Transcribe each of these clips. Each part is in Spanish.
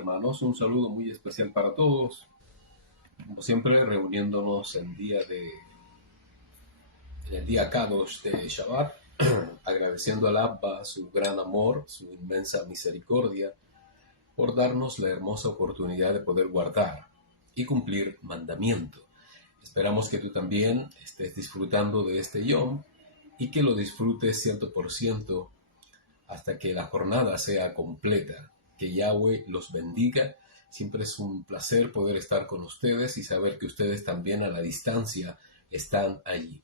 Hermanos, un saludo muy especial para todos. Como siempre, reuniéndonos en el día Kadosh de Shabbat, agradeciendo al Abba su gran amor, su inmensa misericordia, por darnos la hermosa oportunidad de poder guardar y cumplir mandamiento. Esperamos que tú también estés disfrutando de este Yom y que lo disfrutes 100% hasta que la jornada sea completa. Que Yahweh los bendiga. Siempre es un placer poder estar con ustedes y saber que ustedes también a la distancia están allí.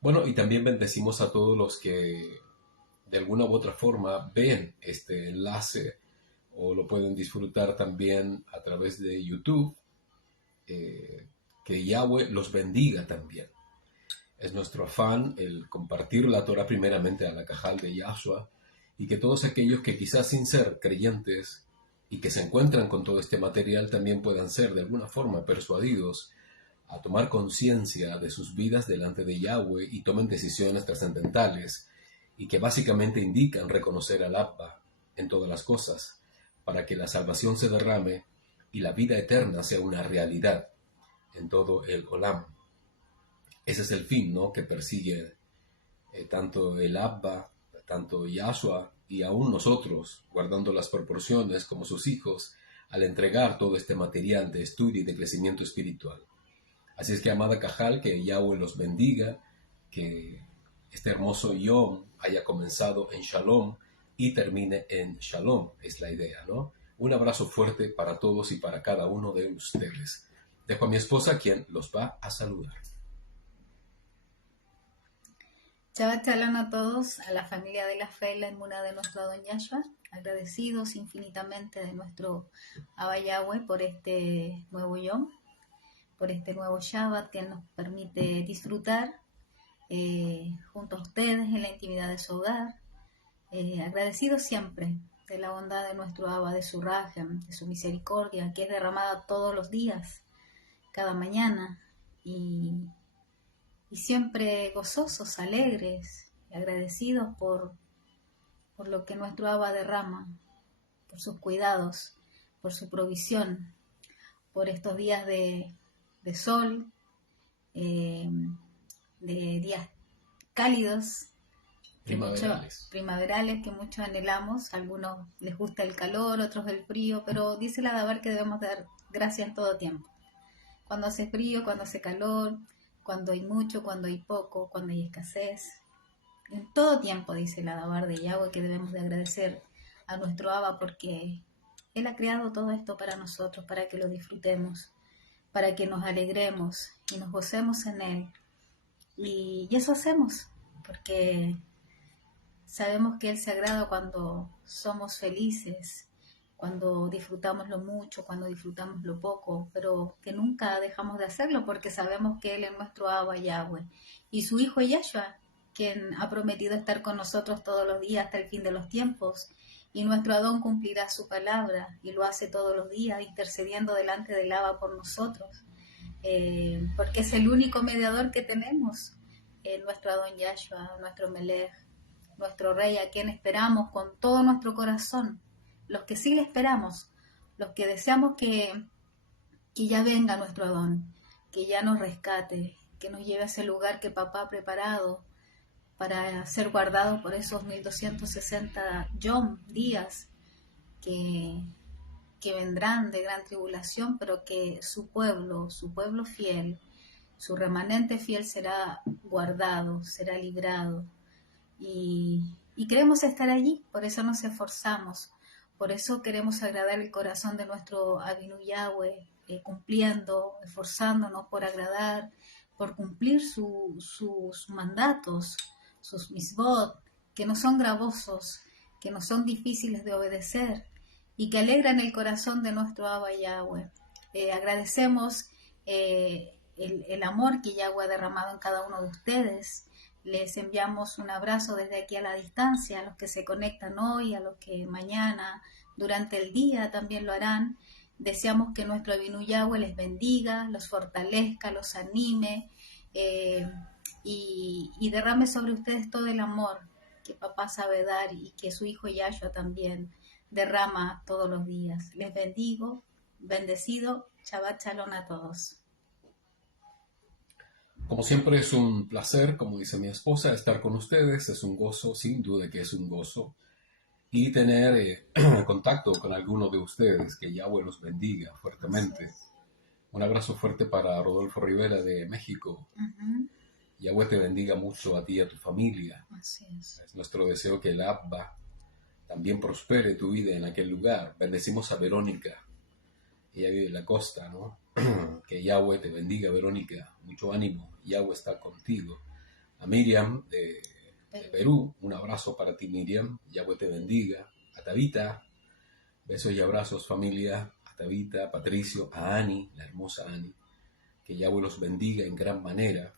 Bueno, y también bendecimos a todos los que de alguna u otra forma ven este enlace o lo pueden disfrutar también a través de YouTube. Que Yahweh los bendiga también. Es nuestro afán el compartir la Torah primeramente a la Cajal de Yahshua, y que todos aquellos que quizás sin ser creyentes y que se encuentran con todo este material también puedan ser de alguna forma persuadidos a tomar conciencia de sus vidas delante de Yahweh y tomen decisiones trascendentales y que básicamente indican reconocer al Abba en todas las cosas para que la salvación se derrame y la vida eterna sea una realidad en todo el Olam. Ese es el fin, ¿no?, que persigue tanto el Abba, tanto Yahshua y aún nosotros, guardando las proporciones como sus hijos, al entregar todo este material de estudio y de crecimiento espiritual. Así es que, amada Cajal, que Yahweh los bendiga, que este hermoso Yom haya comenzado en Shalom y termine en Shalom, es la idea, ¿no? Un abrazo fuerte para todos y para cada uno de ustedes. Dejo a mi esposa, quien los va a saludar. Shabbat Shalom a todos, a la familia de la fe y la inmuna de nuestro Adon Yahshua, agradecidos infinitamente de nuestro Abba Yahweh por este nuevo Yom, por este nuevo Shabbat que nos permite disfrutar junto a ustedes en la intimidad de su hogar, agradecidos siempre de la bondad de nuestro Abba, de su Rajem, de su misericordia, que es derramada todos los días, cada mañana, y siempre gozosos, alegres, y agradecidos por lo que nuestro Abba derrama, por sus cuidados, por su provisión, por estos días de sol, de días cálidos, primaverales, que muchos anhelamos. A algunos les gusta el calor, otros el frío, pero dice la Dabar que debemos dar gracias en todo tiempo. Cuando hace frío, cuando hace calor, cuando hay mucho, cuando hay poco, cuando hay escasez. En todo tiempo, dice la Dabar de Yahweh, que debemos de agradecer a nuestro Abba porque Él ha creado todo esto para nosotros, para que lo disfrutemos, para que nos alegremos y nos gocemos en Él. Y eso hacemos, porque sabemos que Él se agrada cuando somos felices, cuando disfrutamos lo mucho, cuando disfrutamos lo poco, pero que nunca dejamos de hacerlo porque sabemos que Él es nuestro Abba Yahweh y su Hijo Yahshua, quien ha prometido estar con nosotros todos los días hasta el fin de los tiempos, y nuestro Adón cumplirá su palabra y lo hace todos los días, intercediendo delante del Abba por nosotros, porque es el único mediador que tenemos, nuestro Adón Yahshua, nuestro Melech, nuestro Rey, a quien esperamos con todo nuestro corazón. Los que sí le esperamos, los que deseamos que ya venga nuestro Adón, que ya nos rescate, que nos lleve a ese lugar que papá ha preparado para ser guardado por esos 1260 días que vendrán de gran tribulación, pero que su pueblo fiel, su remanente fiel será guardado, será librado. Y queremos estar allí, por eso nos esforzamos. Por eso queremos agradar el corazón de nuestro Avinu Yahweh, cumpliendo, esforzándonos por agradar, por cumplir sus mandatos, sus misbot, que no son gravosos, que no son difíciles de obedecer y que alegran el corazón de nuestro Abba Yahweh. Agradecemos el amor que Yahweh ha derramado en cada uno de ustedes. Les enviamos un abrazo desde aquí a la distancia, a los que se conectan hoy, a los que mañana, durante el día también lo harán. Deseamos que nuestro Avinu Yahweh les bendiga, los fortalezca, los anime y derrame sobre ustedes todo el amor que papá sabe dar y que su hijo Yahshua también derrama todos los días. Les bendigo, bendecido, Shabbat Shalom a todos. Como siempre es un placer, como dice mi esposa, estar con ustedes. Es un gozo, sin duda que es un gozo. Y tener contacto con alguno de ustedes, que Yahweh los bendiga fuertemente. Un abrazo fuerte para Rodolfo Rivera de México. Yahweh te bendiga mucho a ti y a tu familia. Así es. Es nuestro deseo que el Abba también prospere tu vida en aquel lugar. Bendecimos a Verónica. Ella vive en la costa, ¿no? Que Yahweh te bendiga, Verónica. Mucho ánimo. Yahweh está contigo. A Miriam de Perú, un abrazo para ti, Miriam. Yahweh te bendiga. A Tabita, besos y abrazos, familia. A Tabita, a Patricio, a Ani, la hermosa Ani. Que Yahweh los bendiga en gran manera.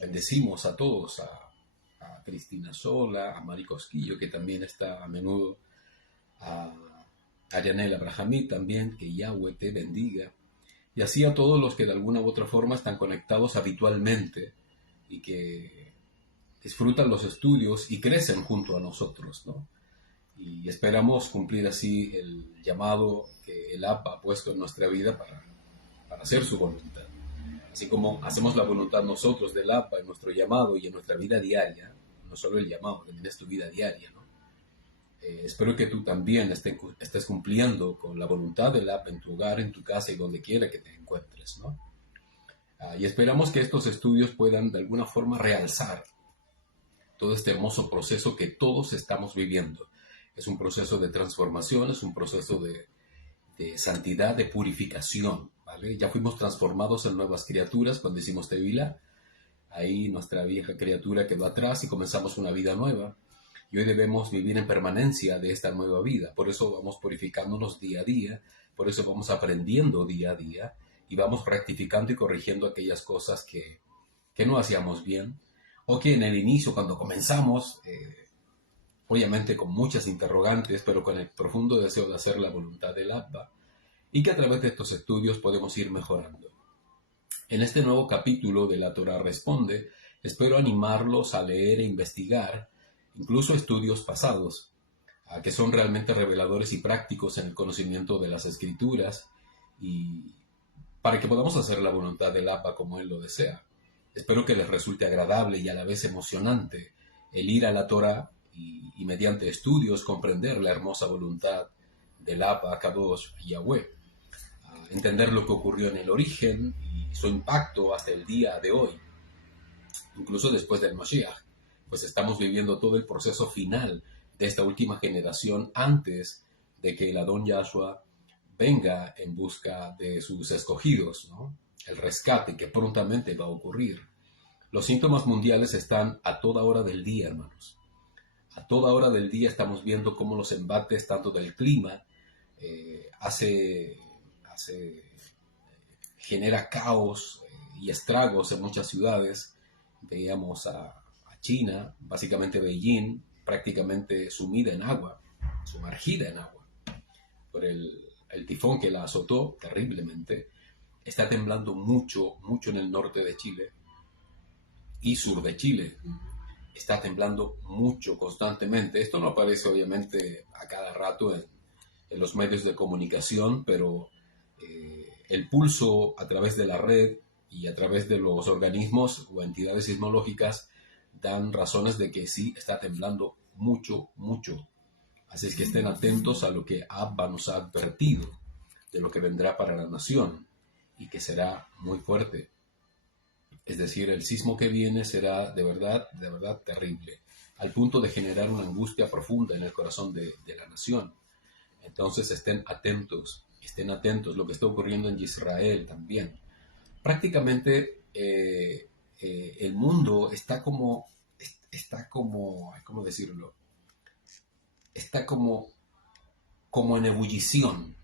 Bendecimos a todos, a Cristina Sola, a Mari Cosquillo, que también está a menudo, a Arianel Abrahamí también, que Yahweh te bendiga. Y así a todos los que de alguna u otra forma están conectados habitualmente y que disfrutan los estudios y crecen junto a nosotros, ¿no? Y esperamos cumplir así el llamado que el Abba ha puesto en nuestra vida para hacer su voluntad. Así como hacemos la voluntad nosotros del Abba en nuestro llamado y en nuestra vida diaria, no solo el llamado, también es tu vida diaria, ¿no? Espero que tú también estés cumpliendo con la voluntad del Abba en tu hogar, en tu casa y donde quiera que te encuentres, ¿no? Y esperamos que estos estudios puedan de alguna forma realzar todo este hermoso proceso que todos estamos viviendo. Es un proceso de transformación, es un proceso de santidad, de purificación, ¿vale? Ya fuimos transformados en nuevas criaturas cuando hicimos Tevilá. Ahí nuestra vieja criatura quedó atrás y comenzamos una vida nueva. Y hoy debemos vivir en permanencia de esta nueva vida. Por eso vamos purificándonos día a día, por eso vamos aprendiendo día a día y vamos rectificando y corrigiendo aquellas cosas que no hacíamos bien o que en el inicio, cuando comenzamos, obviamente con muchas interrogantes, pero con el profundo deseo de hacer la voluntad del Abba, y que a través de estos estudios podemos ir mejorando. En este nuevo capítulo de La Torah Responde, espero animarlos a leer e investigar, incluso estudios pasados, que son realmente reveladores y prácticos en el conocimiento de las Escrituras, y para que podamos hacer la voluntad del Abba como Él lo desea. Espero que les resulte agradable y a la vez emocionante el ir a la Torah y mediante estudios comprender la hermosa voluntad del Abba Kadosh Yahweh, entender lo que ocurrió en el origen y su impacto hasta el día de hoy, incluso después del Mashiach, pues estamos viviendo todo el proceso final de esta última generación antes de que el Adón Yahshua venga en busca de sus escogidos, ¿no? El rescate que prontamente va a ocurrir. Los síntomas mundiales están a toda hora del día, hermanos. A toda hora del día estamos viendo cómo los embates tanto del clima genera caos y estragos en muchas ciudades. Veíamos a China, básicamente Beijing, prácticamente sumida en agua, sumergida en agua, por el tifón que la azotó terriblemente. Está temblando mucho en el norte de Chile y sur de Chile. Está temblando mucho constantemente. Esto no aparece obviamente a cada rato en los medios de comunicación, pero el pulso a través de la red y a través de los organismos o entidades sismológicas dan razones de que sí está temblando mucho. Así es que estén atentos a lo que Abba nos ha advertido de lo que vendrá para la nación y que será muy fuerte. Es decir, el sismo que viene será de verdad terrible, al punto de generar una angustia profunda en el corazón de la nación. Entonces estén atentos lo que está ocurriendo en Israel también. Prácticamente el mundo está como, ¿cómo decirlo? Está como en ebullición,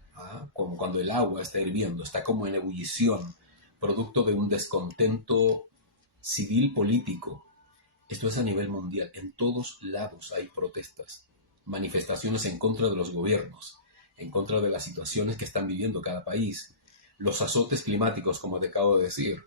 como cuando el agua está hirviendo, está como en ebullición, producto de un descontento civil político. Esto es a nivel mundial. En todos lados hay protestas, manifestaciones en contra de los gobiernos, en contra de las situaciones que están viviendo cada país, los azotes climáticos, como te acabo de decir,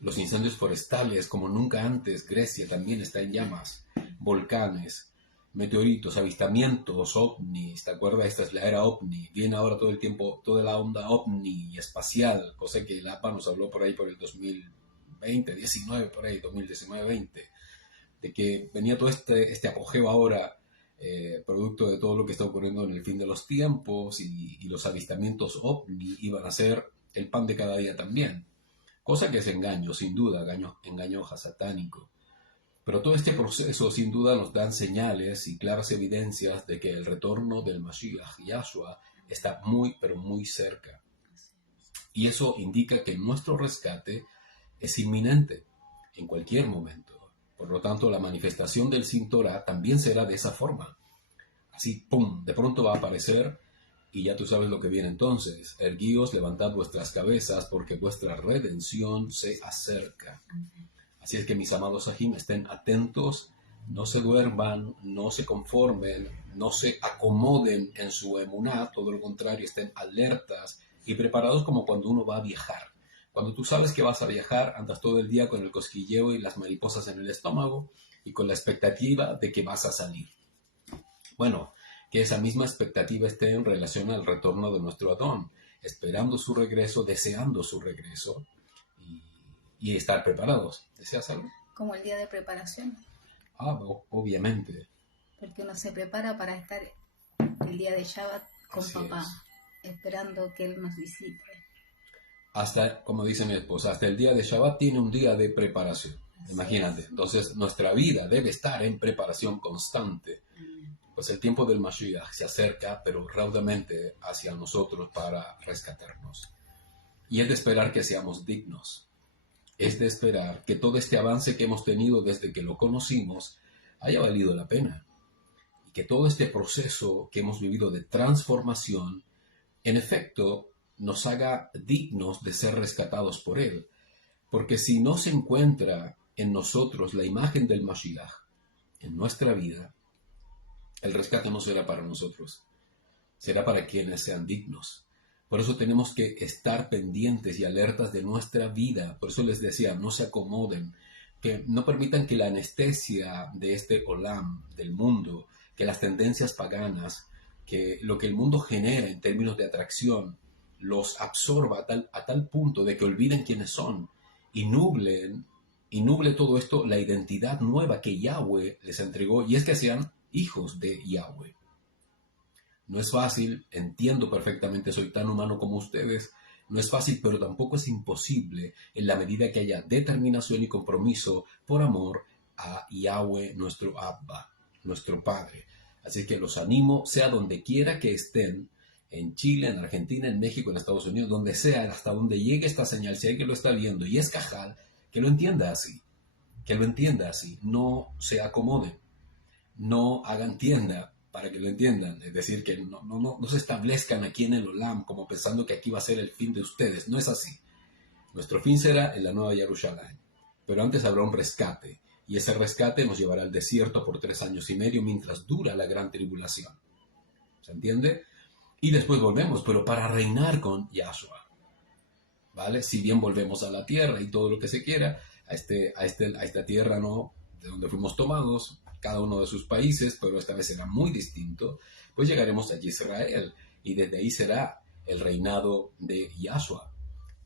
los incendios forestales como nunca antes. Grecia también está en llamas, volcanes, meteoritos, avistamientos, ovnis, ¿te acuerdas? Esta es la era ovni, viene ahora todo el tiempo toda la onda ovni y espacial, cosa que el APA nos habló por ahí por el 2020, 19, por ahí, 2019-20, de que venía todo este apogeo ahora, producto de todo lo que está ocurriendo en el fin de los tiempos y los avistamientos ovni iban a ser el pan de cada día también, cosa que es engaño, sin duda, engaño satánico. Pero todo este proceso sin duda nos dan señales y claras evidencias de que el retorno del Mashiach, Yahshua, está muy, pero muy cerca. Y eso indica que nuestro rescate es inminente, en cualquier momento. Por lo tanto, la manifestación del Sin Torah también será de esa forma. Así, ¡pum!, de pronto va a aparecer y ya tú sabes lo que viene entonces. Erguíos, levantad vuestras cabezas porque vuestra redención se acerca. Así es que mis amados Ajim, estén atentos, no se duerman, no se conformen, no se acomoden en su emuná, todo lo contrario, estén alertas y preparados como cuando uno va a viajar. Cuando tú sabes que vas a viajar, andas todo el día con el cosquilleo y las mariposas en el estómago y con la expectativa de que vas a salir. Bueno, que esa misma expectativa esté en relación al retorno de nuestro Adón, esperando su regreso, deseando su regreso y estar preparados. ¿Deseas algo? Como el día de preparación. Obviamente. Porque uno se prepara para estar el día de Shabbat con Así papá, es. esperando que Él nos visite. Hasta, como dice mi esposa, hasta el día de Shabbat tiene un día de preparación. Así imagínate. Es. Entonces, nuestra vida debe estar en preparación constante. Pues el tiempo del Mashiach se acerca, pero raudamente hacia nosotros para rescatarnos. Y es de esperar que seamos dignos. Es de esperar que todo este avance que hemos tenido desde que lo conocimos haya valido la pena. Y que todo este proceso que hemos vivido de transformación, en efecto, nos haga dignos de ser rescatados por Él. Porque si no se encuentra en nosotros la imagen del Mashiach, en nuestra vida, el rescate no será para nosotros, será para quienes sean dignos. Por eso tenemos que estar pendientes y alertas de nuestra vida. Por eso les decía, no se acomoden, que no permitan que la anestesia de este olam, del mundo, que las tendencias paganas, que lo que el mundo genera en términos de atracción, los absorba a tal punto de que olviden quiénes son y nuble todo esto la identidad nueva que Yahweh les entregó, y es que sean hijos de Yahweh. No es fácil, entiendo perfectamente, soy tan humano como ustedes, no es fácil, pero tampoco es imposible en la medida que haya determinación y compromiso por amor a Yahweh, nuestro Abba, nuestro Padre. Así que los animo, sea donde quiera que estén, en Chile, en Argentina, en México, en Estados Unidos, donde sea, hasta donde llegue esta señal, si alguien lo está viendo y es cajal, que lo entienda así, no se acomoden, no hagan tienda para que lo entiendan, es decir, que no se establezcan aquí en el Olam como pensando que aquí va a ser el fin de ustedes, no es así. Nuestro fin será en la Nueva Jerusalén, pero antes habrá un rescate, y ese rescate nos llevará al desierto por 3 años y medio mientras dura la gran tribulación. ¿Se entiende? Y después volvemos, pero para reinar con Yahshua, ¿vale? Si bien volvemos a la tierra y todo lo que se quiera, a esta tierra no, de donde fuimos tomados, cada uno de sus países, pero esta vez será muy distinto, pues llegaremos a Israel, y desde ahí será el reinado de Yahshua,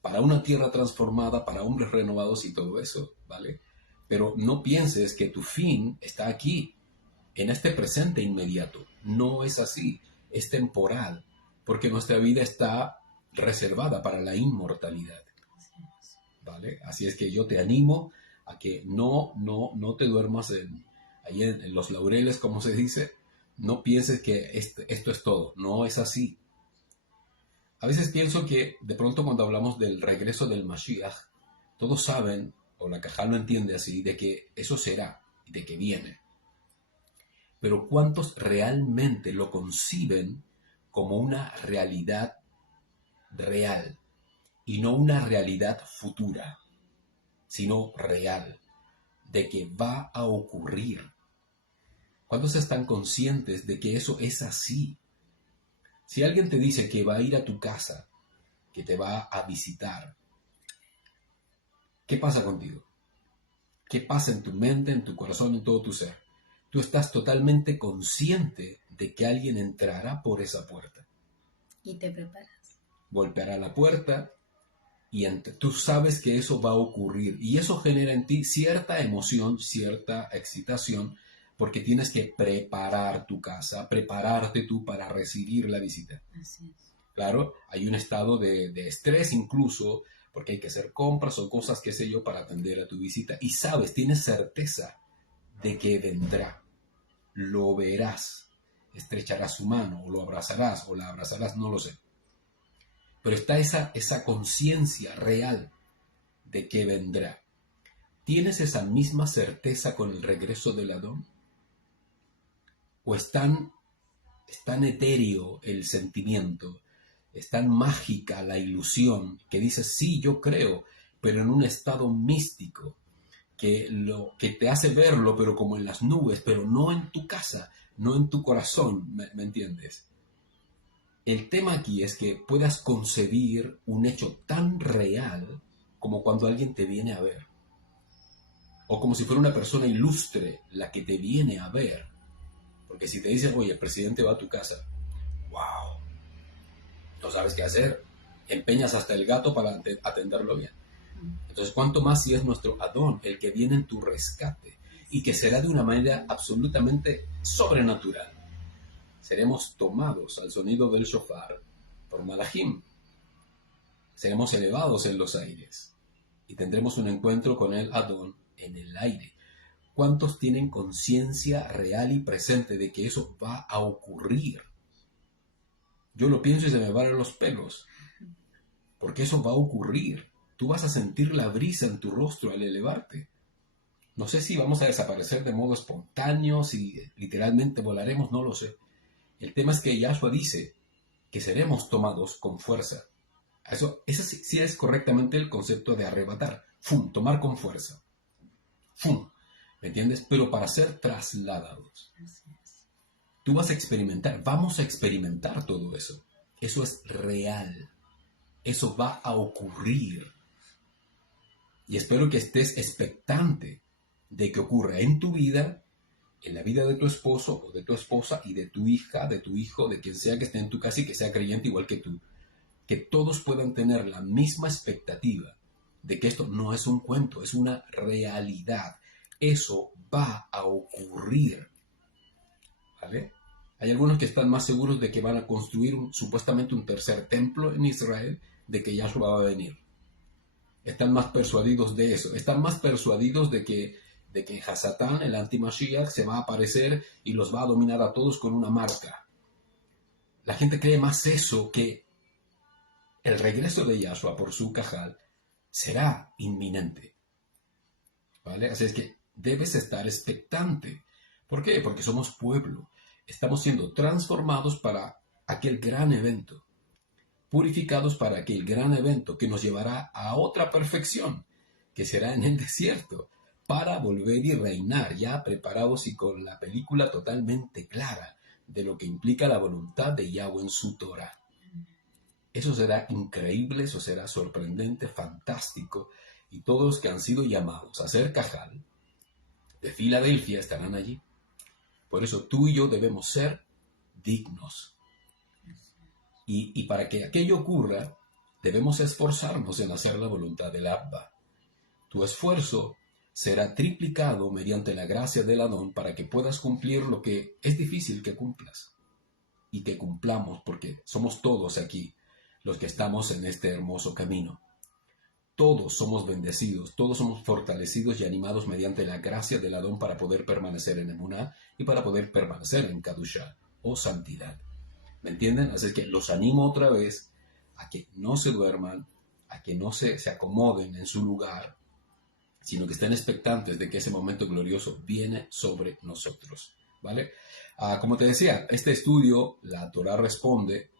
para una tierra transformada, para hombres renovados y todo eso, ¿vale? Pero no pienses que tu fin está aquí, en este presente inmediato. No es así, es temporal, porque nuestra vida está reservada para la inmortalidad, ¿vale? Así es que yo te animo a que no te duermas ahí en los laureles, como se dice. No pienses que esto es todo, no es así. A veces pienso que de pronto cuando hablamos del regreso del Mashiach, todos saben, o la Cajal lo entiende así, de que eso será, y de que viene. Pero ¿cuántos realmente lo conciben como una realidad real? Y no una realidad futura, sino real, de que va a ocurrir. ¿Cuántos están conscientes de que eso es así? Si alguien te dice que va a ir a tu casa, que te va a visitar, ¿qué pasa contigo? ¿Qué pasa en tu mente, en tu corazón, en todo tu ser? tú estás totalmente consciente de que alguien entrará por esa puerta. Y te preparas. Golpeará la puerta y tú sabes que eso va a ocurrir. Y eso genera en ti cierta emoción, cierta excitación, porque tienes que preparar tu casa, prepararte tú para recibir la visita. Así es. Claro, hay un estado de estrés incluso, porque hay que hacer compras o cosas, qué sé yo, para atender a tu visita. Y sabes, tienes certeza de que vendrá. Lo verás. Estrecharás su mano, o lo abrazarás, o la abrazarás, no lo sé. Pero está esa conciencia real de que vendrá. ¿Tienes esa misma certeza con el regreso del Adón? ¿O es tan etéreo el sentimiento, es tan mágica la ilusión, que dices, sí, yo creo, pero en un estado místico, que te hace verlo, pero como en las nubes, pero no en tu casa, no en tu corazón, ¿me entiendes? El tema aquí es que puedas concebir un hecho tan real como cuando alguien te viene a ver, o como si fuera una persona ilustre la que te viene a ver. Porque si te dicen, oye, el presidente va a tu casa, wow, no sabes qué hacer, empeñas hasta el gato para atenderlo bien. Entonces, ¿cuánto más si es nuestro Adón, el que viene en tu rescate, y que será de una manera absolutamente sobrenatural? Seremos tomados al sonido del shofar por Malachim. Seremos elevados en los aires y tendremos un encuentro con el Adón en el aire. ¿Cuántos tienen conciencia real y presente de que eso va a ocurrir? Yo lo pienso y se me van los pelos, porque eso va a ocurrir. Tú vas a sentir la brisa en tu rostro al elevarte. No sé si vamos a desaparecer de modo espontáneo, si literalmente volaremos, no lo sé. El tema es que Yahshua dice que seremos tomados con fuerza. Ese sí es correctamente el concepto de arrebatar. ¡Fum! Tomar con fuerza. ¡Fum! ¿Me entiendes? Pero para ser trasladados. Tú vas a experimentar, vamos a experimentar todo eso. Eso es real. Eso va a ocurrir. Y espero que estés expectante de que ocurra en tu vida, en la vida de tu esposo o de tu esposa y de tu hija, de tu hijo, de quien sea que esté en tu casa y que sea creyente igual que tú. Que todos puedan tener la misma expectativa de que esto no es un cuento, es una realidad. Eso va a ocurrir. ¿Vale? Hay algunos que están más seguros de que van a construir supuestamente un tercer templo en Israel, de que Yahshua va a venir. Están más persuadidos de eso. Están más persuadidos de que Hasatán, el anti-Mashiach, se va a aparecer y los va a dominar a todos con una marca. La gente cree más eso que el regreso de Yahshua por su cajal será inminente. ¿Vale? Así es que debes estar expectante. ¿Por qué? Porque somos pueblo. Estamos siendo transformados para aquel gran evento. Purificados para aquel gran evento que nos llevará a otra perfección, que será en el desierto, para volver y reinar, ya preparados y con la película totalmente clara de lo que implica la voluntad de Yahweh en su Torah. Eso será increíble, eso será sorprendente, fantástico, y todos los que han sido llamados a ser cajal de Filadelfia estarán allí. Por eso tú y yo debemos ser dignos. Y para que aquello ocurra, debemos esforzarnos en hacer la voluntad del Abba. Tu esfuerzo será triplicado mediante la gracia del Adón para que puedas cumplir lo que es difícil que cumplas. Y que cumplamos, porque somos todos aquí los que estamos en este hermoso camino. Todos somos bendecidos, todos somos fortalecidos y animados mediante la gracia del Adón para poder permanecer en Emuná y para poder permanecer en Kadushá o santidad. ¿Me entienden? Así que los animo otra vez a que no se duerman, a que no se acomoden en su lugar, sino que estén expectantes de que ese momento glorioso viene sobre nosotros. ¿Vale? Como te decía, este estudio, La Torah Responde,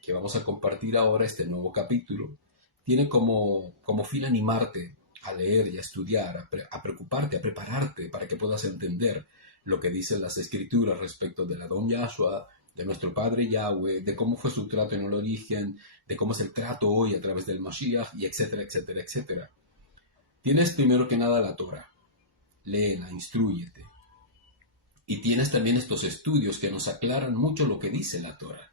que vamos a compartir ahora, este nuevo capítulo, tiene como fin animarte a leer y a estudiar, a preocuparte, a prepararte para que puedas entender lo que dicen las Escrituras respecto del Adón Yahshua, de nuestro Padre Yahweh, de cómo fue su trato en el origen, de cómo es el trato hoy a través del Mashiach, y etcétera, etcétera, etcétera. Tienes primero que nada la Torah. Léela, instrúyete. Y tienes también estos estudios que nos aclaran mucho lo que dice la Torah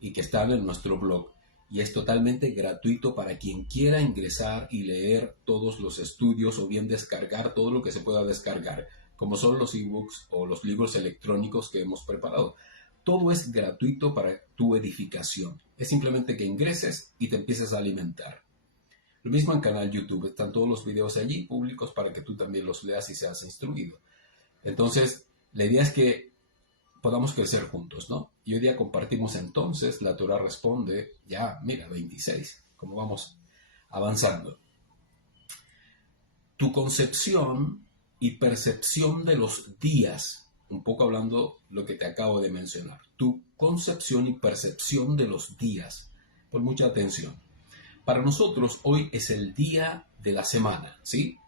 y que están en nuestro blog. Y es totalmente gratuito para quien quiera ingresar y leer todos los estudios o bien descargar todo lo que se pueda descargar, como son los ebooks o los libros electrónicos que hemos preparado. Todo es gratuito para tu edificación. Es simplemente que ingreses y te empieces a alimentar. Lo mismo en canal YouTube. Están todos los videos allí públicos para que tú también los leas y seas instruido. Entonces, la idea es que podamos crecer juntos, ¿no? Y hoy día compartimos entonces, la Torah responde, ya, mira, 26, cómo vamos avanzando. Tu concepción y percepción de los días, un poco hablando lo que te acabo de mencionar, tu concepción y percepción de los días, pon mucha atención. Para nosotros hoy es el día de la semana, ¿sí?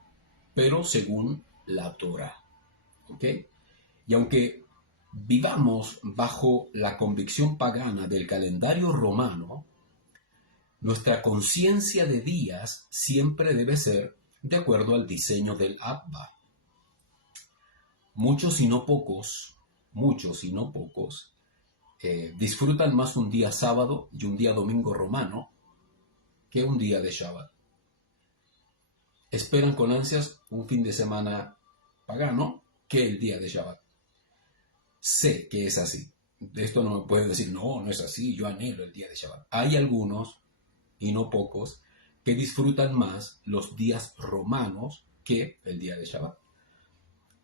Pero según la Torah, ¿ok? Y aunque vivamos bajo la convicción pagana del calendario romano, nuestra conciencia de días siempre debe ser de acuerdo al diseño del Abba. Muchos y no pocos, disfrutan más un día sábado y un día domingo romano que un día de Shabbat. Esperan con ansias un fin de semana pagano que el día de Shabbat. Sé que es así. De esto no me pueden decir, no, no es así, yo anhelo el día de Shabbat. Hay algunos, y no pocos, que disfrutan más los días romanos que el día de Shabbat.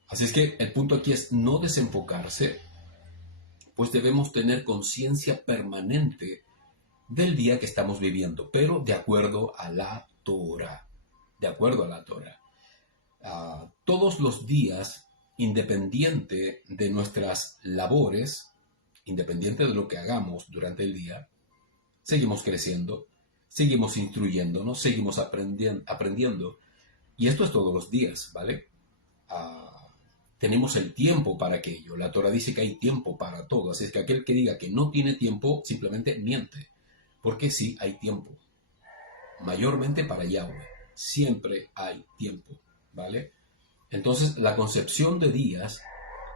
Así es que el punto aquí es no desenfocarse, pues debemos tener conciencia permanente del día que estamos viviendo, pero de acuerdo a la Torah. De acuerdo a la Torah. Todos los días, independiente de nuestras labores, independiente de lo que hagamos durante el día, seguimos creciendo, seguimos instruyéndonos, seguimos aprendiendo. Y esto es todos los días, ¿vale? Tenemos el tiempo para aquello. La Torah dice que hay tiempo para todo. Así es que aquel que diga que no tiene tiempo, simplemente miente. Porque sí hay tiempo. Mayormente para Yahweh. Siempre hay tiempo, ¿vale? Entonces, la concepción de días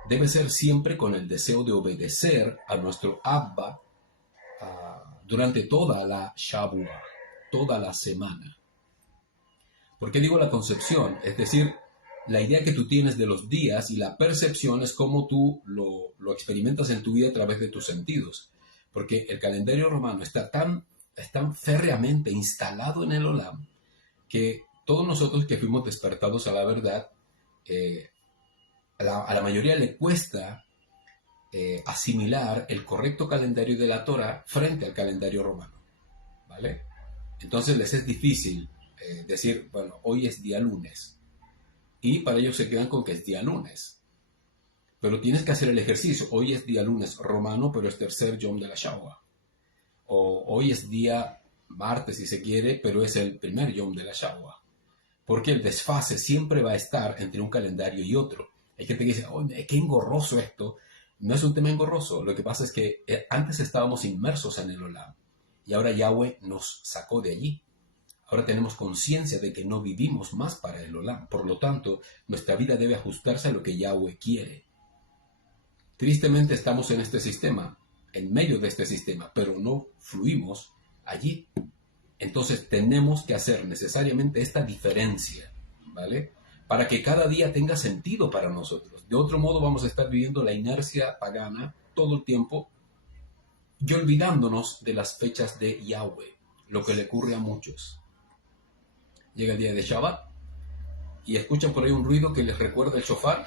debe ser siempre con el deseo de obedecer a nuestro Abba durante toda la Shabua, toda la semana. ¿Por qué digo la concepción? Es decir, la idea que tú tienes de los días y la percepción es cómo tú lo experimentas en tu vida a través de tus sentidos. Porque el calendario romano está tan férreamente instalado en el Olam que todos nosotros que fuimos despertados a la verdad, a la mayoría le cuesta asimilar el correcto calendario de la Torah frente al calendario romano, ¿vale? Entonces les es difícil decir, bueno, hoy es día lunes, y para ellos se quedan con que es día lunes, pero tienes que hacer el ejercicio. Hoy es día lunes romano, pero es tercer Yom de la Shabua, o hoy es día martes si se quiere, pero es el primer Yom de la Shabua, porque el desfase siempre va a estar entre un calendario y otro. Hay gente que dice, oh, qué engorroso esto. No es un tema engorroso, lo que pasa es que antes estábamos inmersos en el Olam y ahora Yahweh nos sacó de allí. Ahora tenemos conciencia de que no vivimos más para el Olam, por lo tanto, nuestra vida debe ajustarse a lo que Yahweh quiere. Tristemente estamos en este sistema, en medio de este sistema, pero no fluimos allí. Entonces tenemos que hacer necesariamente esta diferencia, ¿vale? Para que cada día tenga sentido para nosotros. De otro modo vamos a estar viviendo la inercia pagana todo el tiempo y olvidándonos de las fechas de Yahweh, lo que le ocurre a muchos. Llega el día de Shabbat y escuchan por ahí un ruido que les recuerda el shofar.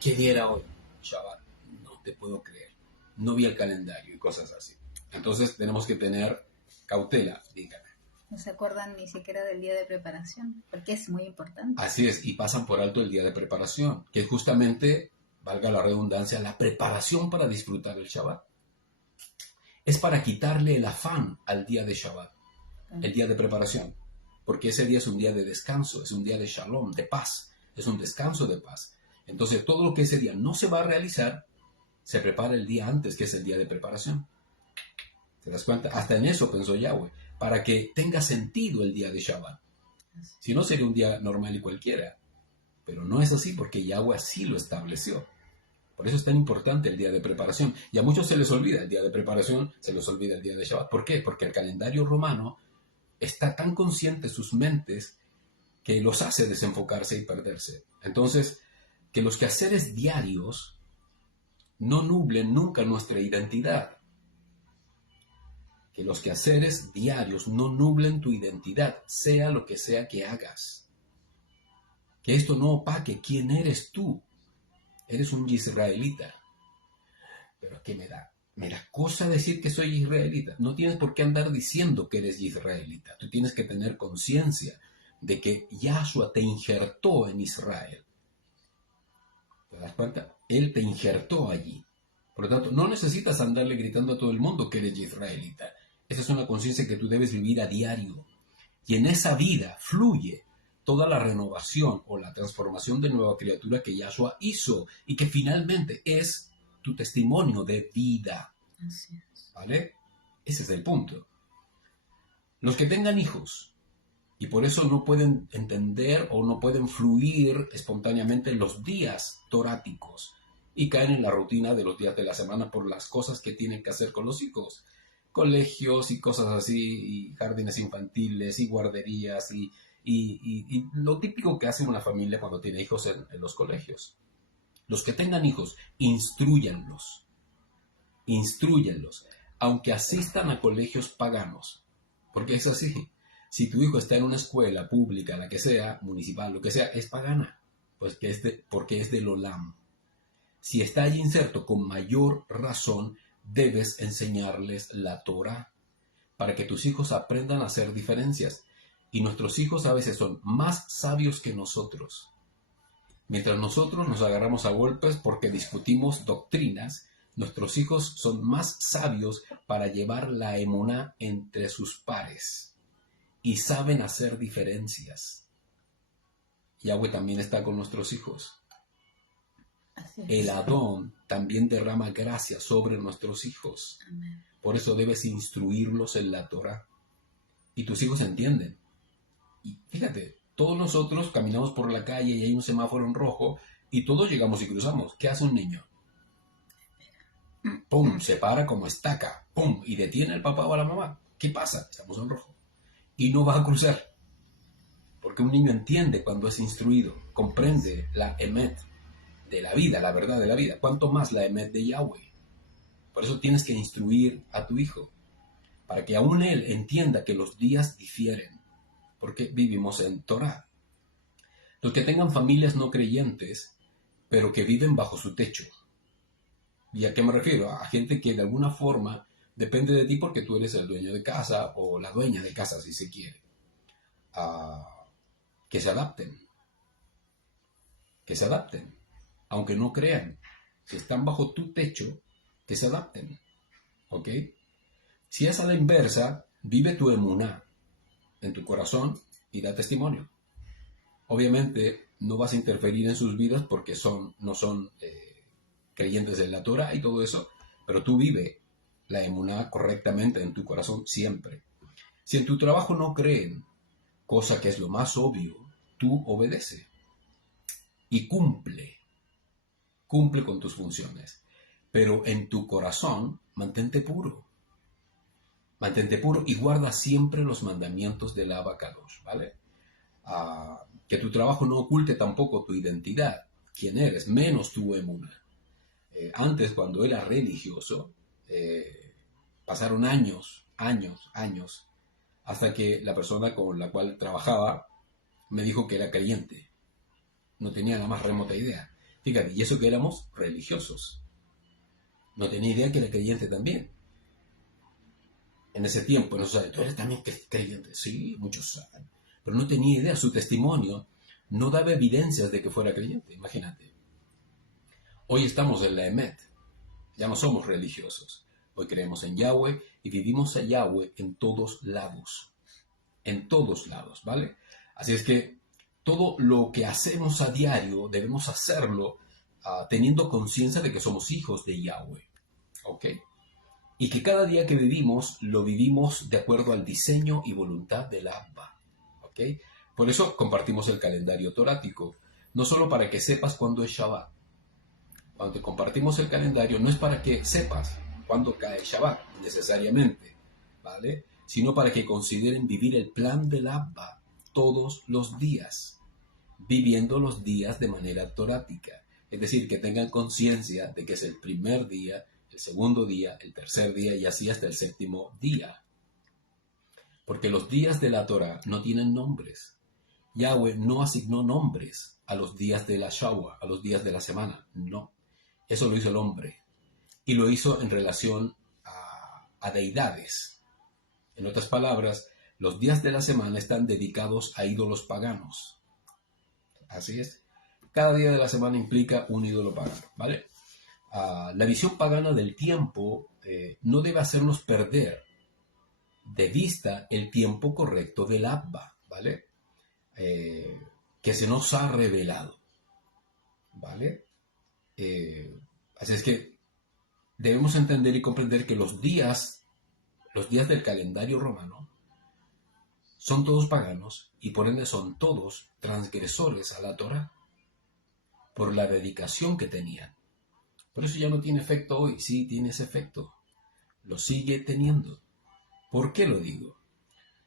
¿Qué día era hoy? Shabbat. No te puedo creer. No vi el calendario y cosas así. Entonces tenemos que tener cautela, dígame. No se acuerdan ni siquiera del día de preparación, porque es muy importante. Así es, y pasan por alto el día de preparación, que es justamente, valga la redundancia, la preparación para disfrutar el Shabbat. Es para quitarle el afán al día de Shabbat, el día de preparación, porque ese día es un día de descanso, es un día de shalom, de paz, es un descanso de paz. Entonces todo lo que ese día no se va a realizar, se prepara el día antes, que es el día de preparación. ¿Te das cuenta? Hasta en eso pensó Yahweh, para que tenga sentido el día de Shabbat. Si no, sería un día normal y cualquiera. Pero no es así porque Yahweh así lo estableció. Por eso es tan importante el día de preparación. Y a muchos se les olvida el día de preparación, se les olvida el día de Shabbat. ¿Por qué? Porque el calendario romano está tan consciente en sus mentes que los hace desenfocarse y perderse. Entonces, que los quehaceres diarios no nublen nunca nuestra identidad. Que los quehaceres diarios no nublen tu identidad, sea lo que sea que hagas. Que esto no opaque quién eres tú. Eres un israelita. Pero ¿qué me da? Me da cosa decir que soy israelita. No tienes por qué andar diciendo que eres israelita. Tú tienes que tener conciencia de que Yahshua te injertó en Israel. ¿Te das cuenta? Él te injertó allí. Por lo tanto, no necesitas andarle gritando a todo el mundo que eres israelita. Esa es una conciencia que tú debes vivir a diario. Y en esa vida fluye toda la renovación o la transformación de nueva criatura que Yahshua hizo y que finalmente es tu testimonio de vida. Así es. ¿Vale? Ese es el punto. Los que tengan hijos y por eso no pueden entender o no pueden fluir espontáneamente los días toráticos y caen en la rutina de los días de la semana por las cosas que tienen que hacer con los hijos. Colegios y cosas así, y jardines infantiles y guarderías y lo típico que hace una familia cuando tiene hijos en los colegios. Los que tengan hijos, instrúyanlos, aunque asistan a colegios paganos, porque es así. Si tu hijo está en una escuela pública, la que sea, municipal, lo que sea, es pagana, pues porque es del Olam. Si está allí inserto, con mayor razón debes enseñarles la Torah para que tus hijos aprendan a hacer diferencias. Y nuestros hijos a veces son más sabios que nosotros. Mientras nosotros nos agarramos a golpes porque discutimos doctrinas, nuestros hijos son más sabios para llevar la emuná entre sus pares. Y saben hacer diferencias. Yahweh también está con nuestros hijos. Así es. El Adón también derrama gracia sobre nuestros hijos. Amén. Por eso debes instruirlos en la Torah. Y tus hijos entienden. Y fíjate, todos nosotros caminamos por la calle y hay un semáforo en rojo y todos llegamos y cruzamos. ¿Qué hace un niño? ¡Pum! Se para como estaca. ¡Pum! Y detiene al papá o a la mamá. ¿Qué pasa? Estamos en rojo. Y no va a cruzar. Porque un niño entiende cuando es instruido. Comprende la emet de la vida, la verdad de la vida. ¿Cuánto más la emet de Yahweh? Por eso tienes que instruir a tu hijo. Para que aún él entienda que los días difieren. Porque vivimos en Torah. Los que tengan familias no creyentes, pero que viven bajo su techo. ¿Y a qué me refiero? A gente que de alguna forma depende de ti porque tú eres el dueño de casa o la dueña de casa, si se quiere. Que se adapten. Que se adapten. Aunque no crean. Si están bajo tu techo, que se adapten. ¿Ok? Si es a la inversa, vive tu emuná en tu corazón y da testimonio. Obviamente no vas a interferir en sus vidas porque no son creyentes en la Torah y todo eso, pero tú vive la emuná correctamente en tu corazón siempre. Si en tu trabajo no creen, cosa que es lo más obvio, tú obedece y cumple con tus funciones, pero en tu corazón mantente puro. Mantente puro y guarda siempre los mandamientos del Abba Kadosh, ¿vale? Que tu trabajo no oculte tampoco tu identidad, quién eres, menos tu emuná. Antes, cuando era religioso, pasaron años, hasta que la persona con la cual trabajaba me dijo que era creyente. No tenía la más remota idea. Fíjate, y eso que éramos religiosos. No tenía idea que era creyente también. En ese tiempo, no sabe, ¿tú eres también creyente? Sí, muchos saben. Pero no tenía idea, su testimonio no daba evidencias de que fuera creyente, imagínate. Hoy estamos en la Emet, ya no somos religiosos. Hoy creemos en Yahweh y vivimos a Yahweh en todos lados. En todos lados, ¿vale? Así es que todo lo que hacemos a diario debemos hacerlo teniendo conciencia de que somos hijos de Yahweh. ¿Ok? Y que cada día que vivimos, lo vivimos de acuerdo al diseño y voluntad del Abba. ¿Ok? Por eso compartimos el calendario torático, no solo para que sepas cuándo es Shabbat. Cuando te compartimos el calendario, no es para que sepas cuándo cae el Shabbat, necesariamente, ¿vale? Sino para que consideren vivir el plan del Abba todos los días, viviendo los días de manera torática. Es decir, que tengan conciencia de que es el primer día, el segundo día, el tercer día y así hasta el séptimo día. Porque los días de la Torah no tienen nombres. Yahweh no asignó nombres a los días de la Shawa, a los días de la semana. No. Eso lo hizo el hombre. Y lo hizo en relación a deidades. En otras palabras, los días de la semana están dedicados a ídolos paganos. Así es. Cada día de la semana implica un ídolo pagano, ¿vale? La visión pagana del tiempo no debe hacernos perder de vista el tiempo correcto del Abba, ¿vale? Que se nos ha revelado, ¿vale? Así es que debemos entender y comprender que los días del calendario romano son todos paganos y por ende son todos transgresores a la Torah por la dedicación que tenían. Por eso ya no tiene efecto hoy. Sí, tiene ese efecto. Lo sigue teniendo. ¿Por qué lo digo?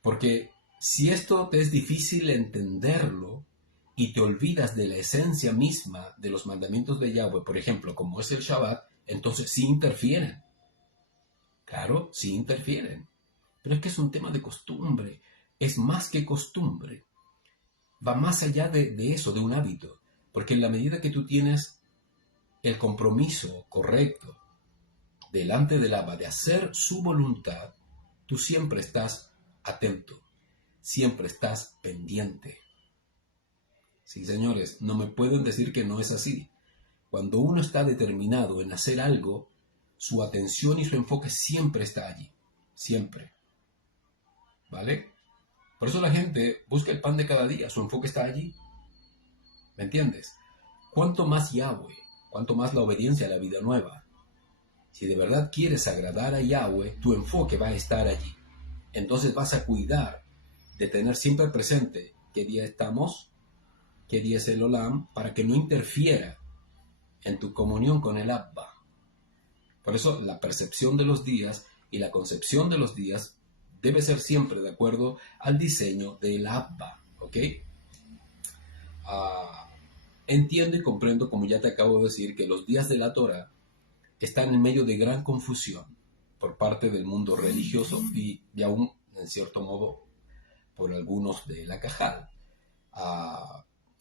Porque si esto te es difícil entenderlo y te olvidas de la esencia misma de los mandamientos de Yahweh, por ejemplo, como es el Shabbat, entonces sí interfieren. Claro, sí interfieren. Pero es que es un tema de costumbre. Es más que costumbre. Va más allá de eso, de un hábito. Porque en la medida que tú tienes el compromiso correcto delante del Abba de hacer su voluntad, tú siempre estás atento, siempre estás pendiente. Sí, señores, no me pueden decir que no es así. Cuando uno está determinado en hacer algo, su atención y su enfoque siempre está allí, siempre. ¿Vale? Por eso la gente busca el pan de cada día, su enfoque está allí. ¿Me entiendes? Cuanto más Yahweh, cuanto más la obediencia a la vida nueva. Si de verdad quieres agradar a Yahweh, tu enfoque va a estar allí. Entonces vas a cuidar de tener siempre presente qué día estamos, qué día es el Olam, para que no interfiera en tu comunión con el Abba. Por eso la percepción de los días y la concepción de los días debe ser siempre de acuerdo al diseño del Abba. ¿Ok? Entiendo y comprendo, como ya te acabo de decir, que los días de la Torah están en medio de gran confusión por parte del mundo religioso y aún, en cierto modo, por algunos de la Cajal.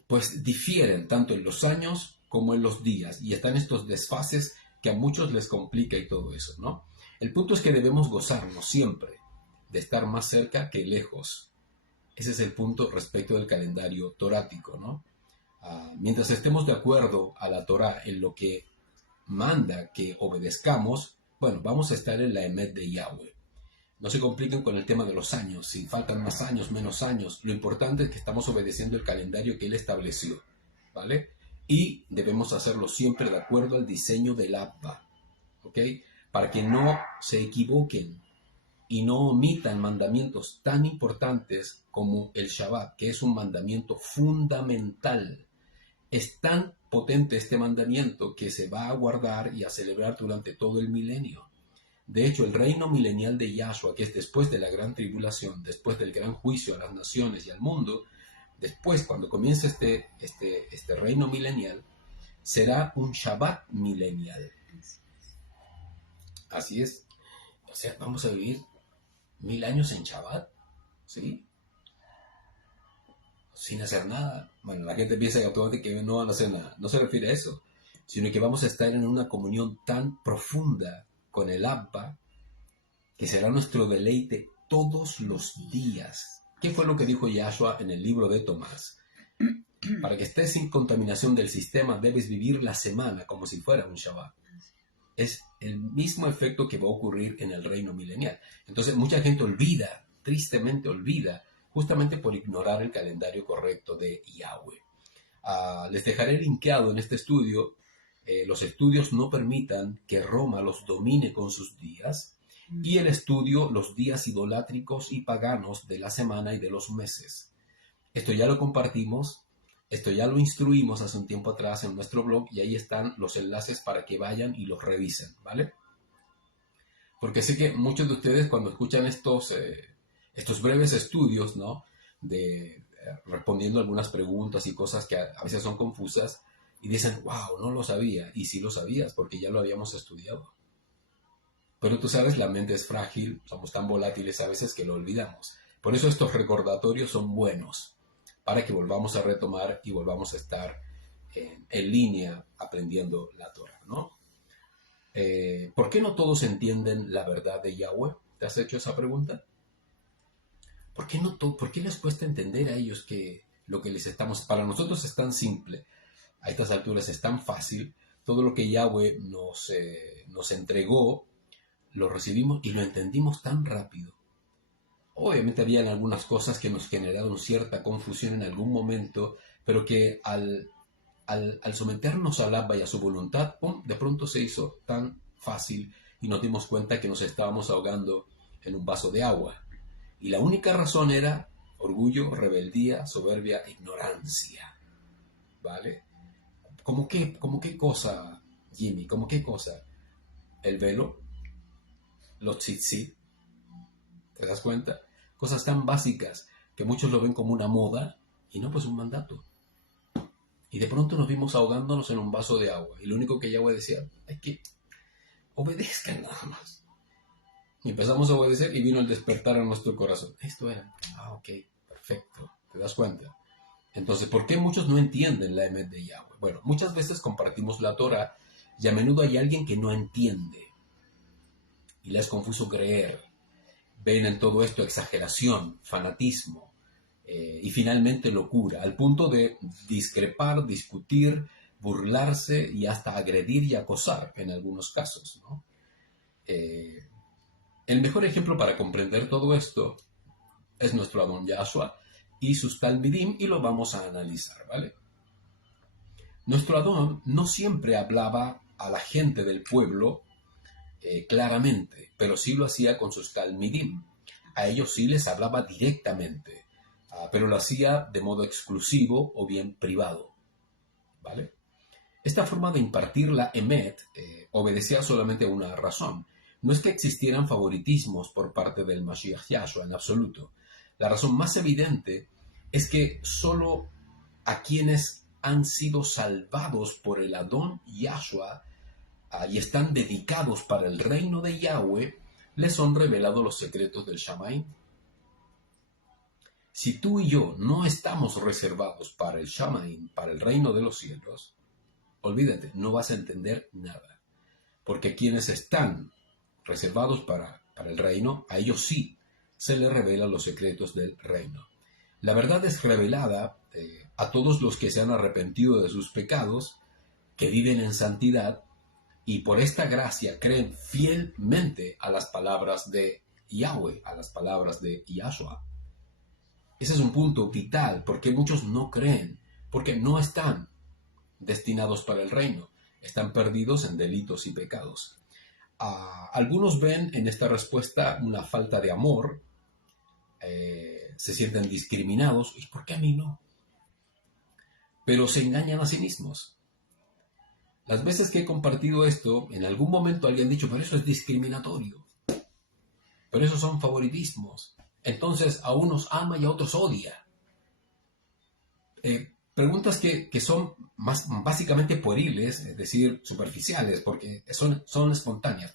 Pues difieren tanto en los años como en los días y están estos desfases que a muchos les complica y todo eso, ¿no? El punto es que debemos gozarnos siempre de estar más cerca que lejos. Ese es el punto respecto del calendario torático, ¿no? Mientras estemos de acuerdo a la Torá en lo que manda que obedezcamos, bueno, vamos a estar en la Emet de Yahweh. No se compliquen con el tema de los años, si faltan más años, menos años. Lo importante es que estamos obedeciendo el calendario que Él estableció, ¿vale? Y debemos hacerlo siempre de acuerdo al diseño del Abba, ¿ok? Para que no se equivoquen y no omitan mandamientos tan importantes como el Shabbat, que es un mandamiento fundamental. Es tan potente este mandamiento que se va a guardar y a celebrar durante todo el milenio. De hecho, el reino milenial de Yahshua, que es después de la gran tribulación, después del gran juicio a las naciones y al mundo, después, cuando comience este reino milenial, será un Shabbat milenial. Así es. O sea, vamos a vivir 1000 años en Shabbat, ¿sí? Sin hacer nada. Bueno, la gente piensa que no van a hacer nada. No se refiere a eso, sino que vamos a estar en una comunión tan profunda con el Abba que será nuestro deleite todos los días. ¿Qué fue lo que dijo Yahshua en el libro de Tomás? Para que estés sin contaminación del sistema, debes vivir la semana como si fuera un Shabbat. Es el mismo efecto que va a ocurrir en el reino milenial. Entonces, mucha gente olvida, tristemente olvida, justamente por ignorar el calendario correcto de Yahweh. Les dejaré linkeado en este estudio. Los estudios no permitan que Roma los domine con sus días, y el estudio los días idolátricos y paganos de la semana y de los meses. Esto ya lo compartimos Esto ya lo instruimos hace un tiempo atrás en nuestro blog y ahí están los enlaces para que vayan y los revisen, ¿vale? Porque sé que muchos de ustedes cuando escuchan estos breves estudios, ¿no? Respondiendo algunas preguntas y cosas que a veces son confusas y dicen, wow, no lo sabía. Y sí lo sabías porque ya lo habíamos estudiado. Pero tú sabes, la mente es frágil, somos tan volátiles a veces que lo olvidamos. Por eso estos recordatorios son buenos, para que volvamos a retomar y volvamos a estar en línea aprendiendo la Torah, ¿no? ¿Por qué no todos entienden la verdad de Yahweh? ¿Te has hecho esa pregunta? ¿Por qué les cuesta entender a ellos que lo que les estamos... Para nosotros es tan simple, a estas alturas es tan fácil, todo lo que Yahweh nos entregó, lo recibimos y lo entendimos tan rápido. Obviamente habían algunas cosas que nos generaron cierta confusión en algún momento, pero que al someternos al Abba y a su voluntad, ¡pum!, de pronto se hizo tan fácil y nos dimos cuenta que nos estábamos ahogando en un vaso de agua. Y la única razón era orgullo, rebeldía, soberbia, ignorancia. ¿Vale? ¿Cómo qué cosa, Jimmy? ¿Cómo qué cosa? El velo, los tzitzit, ¿te das cuenta? Cosas tan básicas que muchos lo ven como una moda y no, pues un mandato. Y de pronto nos vimos ahogándonos en un vaso de agua. Y lo único que Yahweh decía es que obedezcan nada más. Y empezamos a obedecer y vino el despertar a nuestro corazón. Esto era, ok, perfecto, ¿te das cuenta? Entonces, ¿por qué muchos no entienden la emet de Yahweh? Bueno, muchas veces compartimos la Torah y a menudo hay alguien que no entiende. Y le es confuso creer. Ven en todo esto exageración, fanatismo y finalmente locura, al punto de discrepar, discutir, burlarse y hasta agredir y acosar en algunos casos, ¿no? El mejor ejemplo para comprender todo esto es nuestro Adón Yahshua y sus Talmidim, y lo vamos a analizar, ¿vale? Nuestro Adón no siempre hablaba a la gente del pueblo claramente, pero sí lo hacía con sus Talmidim. A ellos sí les hablaba directamente, pero lo hacía de modo exclusivo o bien privado, ¿vale? Esta forma de impartir la emet obedecía solamente a una razón. No es que existieran favoritismos por parte del Mashiach Yahshua en absoluto. La razón más evidente es que solo a quienes han sido salvados por el Adón Yahshua y están dedicados para el reino de Yahweh, les son revelados los secretos del Shamaim. Si tú y yo no estamos reservados para el Shamaim, para el reino de los cielos, olvídate, no vas a entender nada. Porque quienes están reservados para el reino, a ellos sí se les revelan los secretos del reino. La verdad es revelada a todos los que se han arrepentido de sus pecados, que viven en santidad, y por esta gracia creen fielmente a las palabras de Yahweh, a las palabras de Yahshua. Ese es un punto vital, porque muchos no creen, porque no están destinados para el reino, están perdidos en delitos y pecados. Algunos ven en esta respuesta una falta de amor, se sienten discriminados, ¿y por qué a mí no? Pero se engañan a sí mismos. Las veces que he compartido esto, en algún momento alguien ha dicho, pero eso es discriminatorio, pero esos son favoritismos, entonces a unos ama y a otros odia. Preguntas que son básicamente pueriles, es decir, superficiales, porque son espontáneas.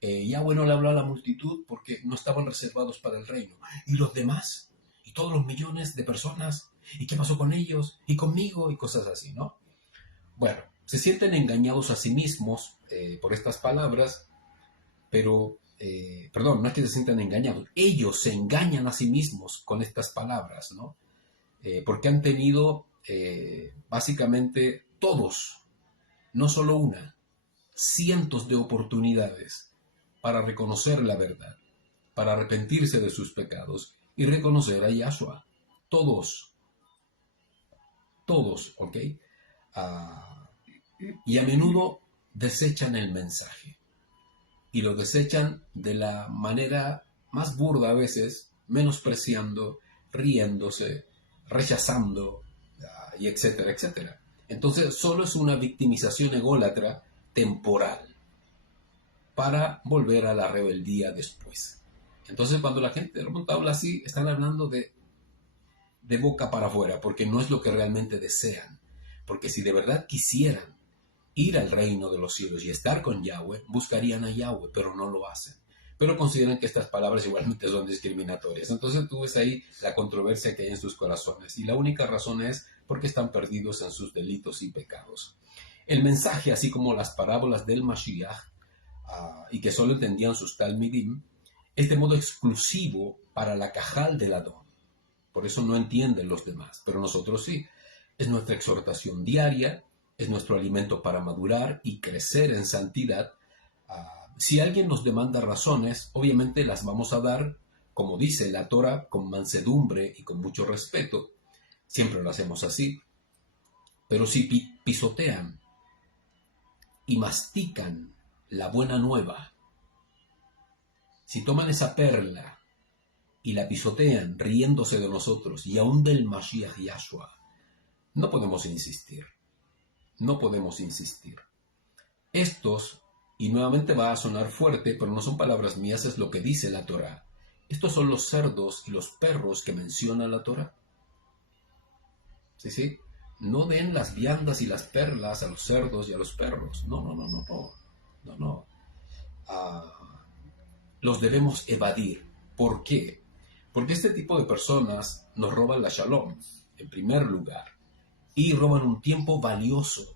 Yahweh no le habló a la multitud porque no estaban reservados para el reino. ¿Y los demás? ¿Y todos los millones de personas? ¿Y qué pasó con ellos? ¿Y conmigo? Y cosas así, ¿no? Bueno, se sienten engañados a sí mismos por estas palabras, pero, perdón, no es que se sientan engañados, ellos se engañan a sí mismos con estas palabras, ¿no? Porque han tenido básicamente todos, no solo una, cientos de oportunidades para reconocer la verdad, para arrepentirse de sus pecados y reconocer a Yahshua. Todos, ¿ok? Y a menudo desechan el mensaje. Y lo desechan de la manera más burda a veces, menospreciando, riéndose, rechazando, y etcétera, etcétera. Entonces, solo es una victimización ególatra temporal para volver a la rebeldía después. Entonces, cuando la gente del mundo habla así, están hablando de boca para afuera, porque no es lo que realmente desean. Porque si de verdad quisieran ir al reino de los cielos y estar con Yahweh, buscarían a Yahweh, pero no lo hacen. Pero consideran que estas palabras igualmente son discriminatorias. Entonces tú ves ahí la controversia que hay en sus corazones. Y la única razón es porque están perdidos en sus delitos y pecados. El mensaje, así como las parábolas del Mashiach, y que solo entendían sus talmidim, es de modo exclusivo para la cajal del Adón. Por eso no entienden los demás, pero nosotros sí. Es nuestra exhortación diaria, es nuestro alimento para madurar y crecer en santidad. Si alguien nos demanda razones, obviamente las vamos a dar, como dice la Torah, con mansedumbre y con mucho respeto. Siempre lo hacemos así. Pero si pisotean y mastican la buena nueva, si toman esa perla y la pisotean riéndose de nosotros y aún del Mashiach Yahshua, no podemos insistir. No podemos insistir. Estos, y nuevamente va a sonar fuerte, pero no son palabras mías, es lo que dice la Torah. Estos son los cerdos y los perros que menciona la Torah. ¿Sí, sí? No den las viandas y las perlas a los cerdos y a los perros. No, no, no, no, no. No, no. Los debemos evadir. ¿Por qué? Porque este tipo de personas nos roban la shalom, en primer lugar, y roban un tiempo valioso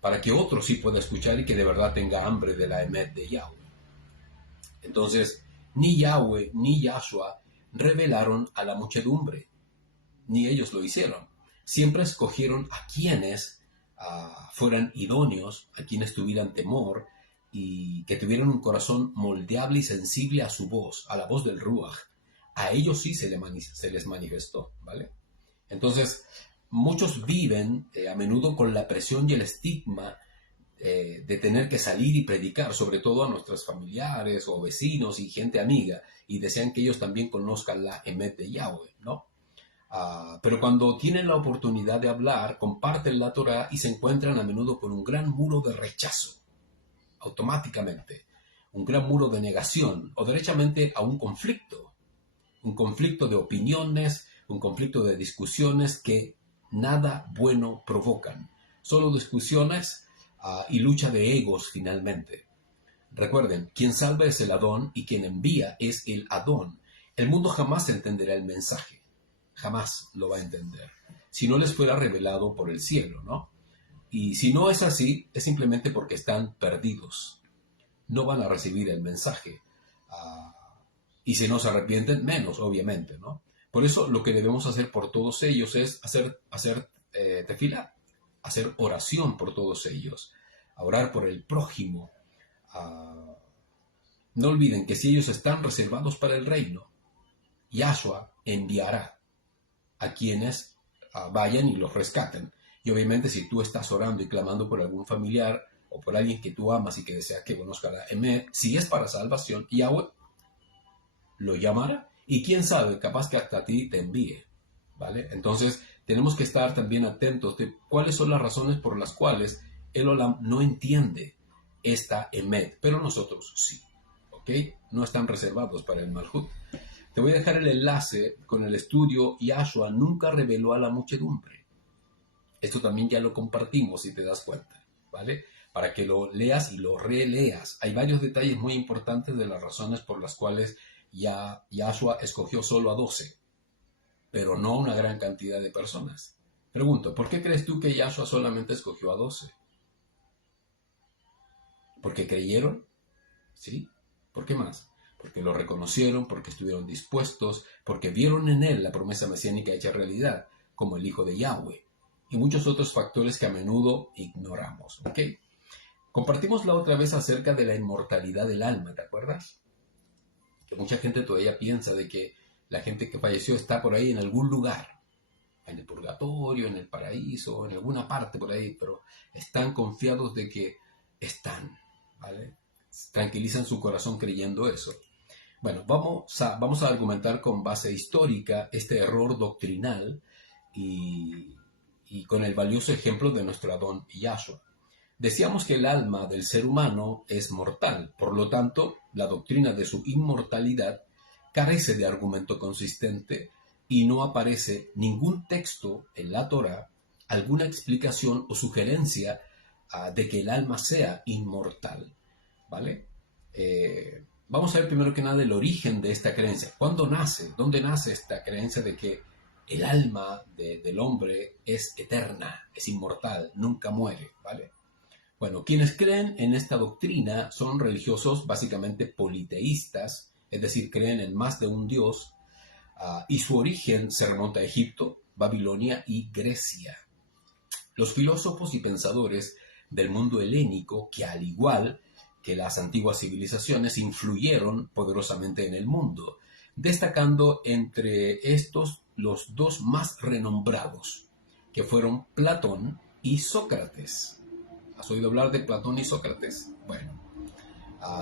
para que otro sí pueda escuchar y que de verdad tenga hambre de la emet de Yahweh. Entonces, ni Yahweh ni Yahshua revelaron a la muchedumbre, ni ellos lo hicieron. Siempre escogieron a quienes fueran idóneos, a quienes tuvieran temor y que tuvieran un corazón moldeable y sensible a su voz, a la voz del Ruach. A ellos sí se les manifestó, ¿vale? Entonces, muchos viven a menudo con la presión y el estigma de tener que salir y predicar, sobre todo a nuestros familiares o vecinos y gente amiga, y desean que ellos también conozcan la emet de Yahweh, ¿no? Pero cuando tienen la oportunidad de hablar, comparten la Torah y se encuentran a menudo con un gran muro de rechazo, automáticamente, un gran muro de negación, o derechamente a un conflicto de opiniones, un conflicto de discusiones que nada bueno provocan, solo discusiones y lucha de egos finalmente. Recuerden, quien salva es el Adón y quien envía es el Adón. El mundo jamás entenderá el mensaje, jamás lo va a entender, si no les fuera revelado por el cielo, ¿no? Y si no es así, es simplemente porque están perdidos, no van a recibir el mensaje, y si no se arrepienten, menos, obviamente, ¿no? Por eso lo que debemos hacer por todos ellos es hacer tefilá, hacer oración por todos ellos, a orar por el prójimo. No olviden que si ellos están reservados para el reino, Yahshua enviará a quienes vayan y los rescaten. Y obviamente si tú estás orando y clamando por algún familiar o por alguien que tú amas y que deseas que conozca la emet, si es para salvación, Yahweh lo llamará. Y quién sabe, capaz que hasta a ti te envíe, ¿vale? Entonces, tenemos que estar también atentos de cuáles son las razones por las cuales el Olam no entiende esta emet, pero nosotros sí, ¿ok? No están reservados para el Malhut. Te voy a dejar el enlace con el estudio Yahshua nunca reveló a la muchedumbre. Esto también ya lo compartimos, si te das cuenta, ¿vale? Para que lo leas y lo releas. Hay varios detalles muy importantes de las razones por las cuales Yahshua escogió solo a 12, pero no una gran cantidad de personas. Pregunto, ¿por qué crees tú que Yahshua solamente escogió a 12? ¿Porque creyeron? ¿Sí? ¿Por qué más? Porque lo reconocieron, porque estuvieron dispuestos, porque vieron en él la promesa mesiánica hecha realidad, como el Hijo de Yahweh, y muchos otros factores que a menudo ignoramos, ¿ok? Compartimos la otra vez acerca de la inmortalidad del alma, ¿te acuerdas? Que mucha gente todavía piensa de que la gente que falleció está por ahí en algún lugar, en el purgatorio, en el paraíso, en alguna parte por ahí, pero están confiados de que están, ¿vale? Tranquilizan su corazón creyendo eso. Bueno, vamos a argumentar con base histórica este error doctrinal y y con el valioso ejemplo de nuestro Adón Yahshua. Decíamos que el alma del ser humano es mortal, por lo tanto, la doctrina de su inmortalidad carece de argumento consistente y no aparece ningún texto en la Torá, alguna explicación o sugerencia de que el alma sea inmortal, ¿vale? Vamos a ver primero que nada el origen de esta creencia. ¿Cuándo nace? ¿Dónde nace esta creencia de que el alma del hombre es eterna, es inmortal, nunca muere, ¿vale? Bueno, quienes creen en esta doctrina son religiosos básicamente politeístas, es decir, creen en más de un dios, y su origen se remonta a Egipto, Babilonia y Grecia. Los filósofos y pensadores del mundo helénico, que al igual que las antiguas civilizaciones, influyeron poderosamente en el mundo, destacando entre estos los dos más renombrados, que fueron Platón y Sócrates. ¿Has oído hablar de Platón y Sócrates? Bueno,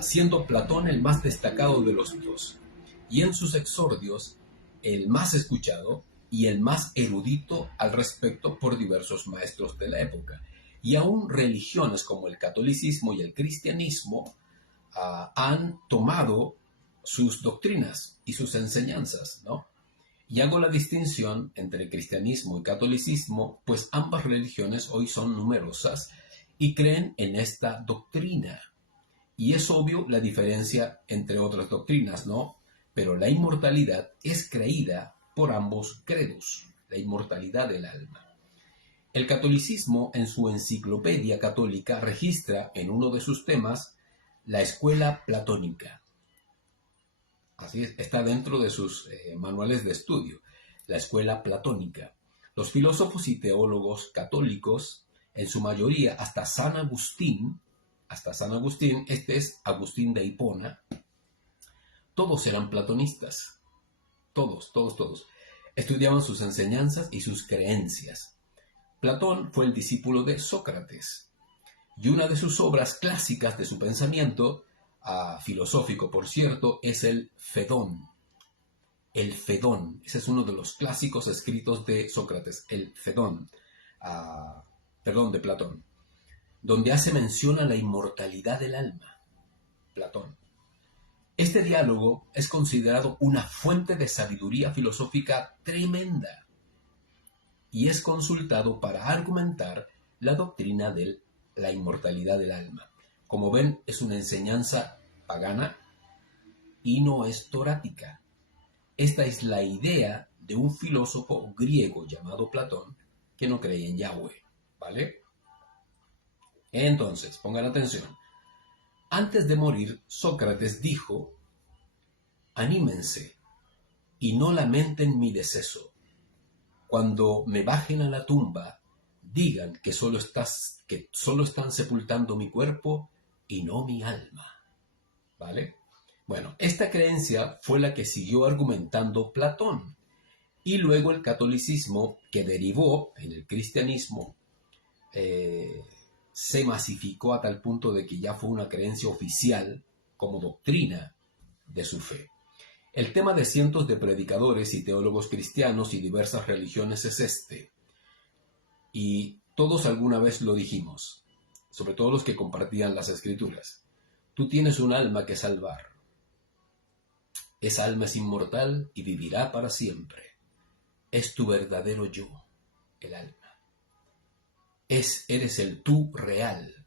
siendo Platón el más destacado de los dos, y en sus exordios el más escuchado y el más erudito al respecto por diversos maestros de la época. Y aún religiones como el catolicismo y el cristianismo han tomado sus doctrinas y sus enseñanzas, ¿no? Y hago la distinción entre cristianismo y catolicismo, pues ambas religiones hoy son numerosas y creen en esta doctrina. Y es obvio la diferencia entre otras doctrinas, ¿no? Pero la inmortalidad es creída por ambos credos, la inmortalidad del alma. El catolicismo, en su enciclopedia católica, registra en uno de sus temas la escuela platónica. Así es, está dentro de sus manuales de estudio, la escuela platónica. Los filósofos y teólogos católicos, en su mayoría hasta San Agustín, este es Agustín de Hipona, todos eran platonistas, todos. Estudiaban sus enseñanzas y sus creencias. Platón fue el discípulo de Sócrates, y una de sus obras clásicas de su pensamiento, filosófico por cierto, es el Fedón. El Fedón, ese es uno de los clásicos escritos de Sócrates, el Fedón, de Platón, donde hace mención a la inmortalidad del alma. Platón. Este diálogo es considerado una fuente de sabiduría filosófica tremenda y es consultado para argumentar la doctrina de la inmortalidad del alma. Como ven, es una enseñanza pagana y no es torática. Esta es la idea de un filósofo griego llamado Platón que no cree en Yahweh, ¿vale? Entonces, pongan atención. Antes de morir, Sócrates dijo: anímense y no lamenten mi deceso. Cuando me bajen a la tumba, digan que solo están sepultando mi cuerpo y no mi alma. ¿Vale? Bueno, esta creencia fue la que siguió argumentando Platón. Y luego el catolicismo, que derivó en el cristianismo, se masificó a tal punto de que ya fue una creencia oficial como doctrina de su fe. El tema de cientos de predicadores y teólogos cristianos y diversas religiones es este. Y todos alguna vez lo dijimos, sobre todo los que compartían las escrituras. Tú tienes un alma que salvar. Esa alma es inmortal y vivirá para siempre. Es tu verdadero yo, el alma. Eres el tú real.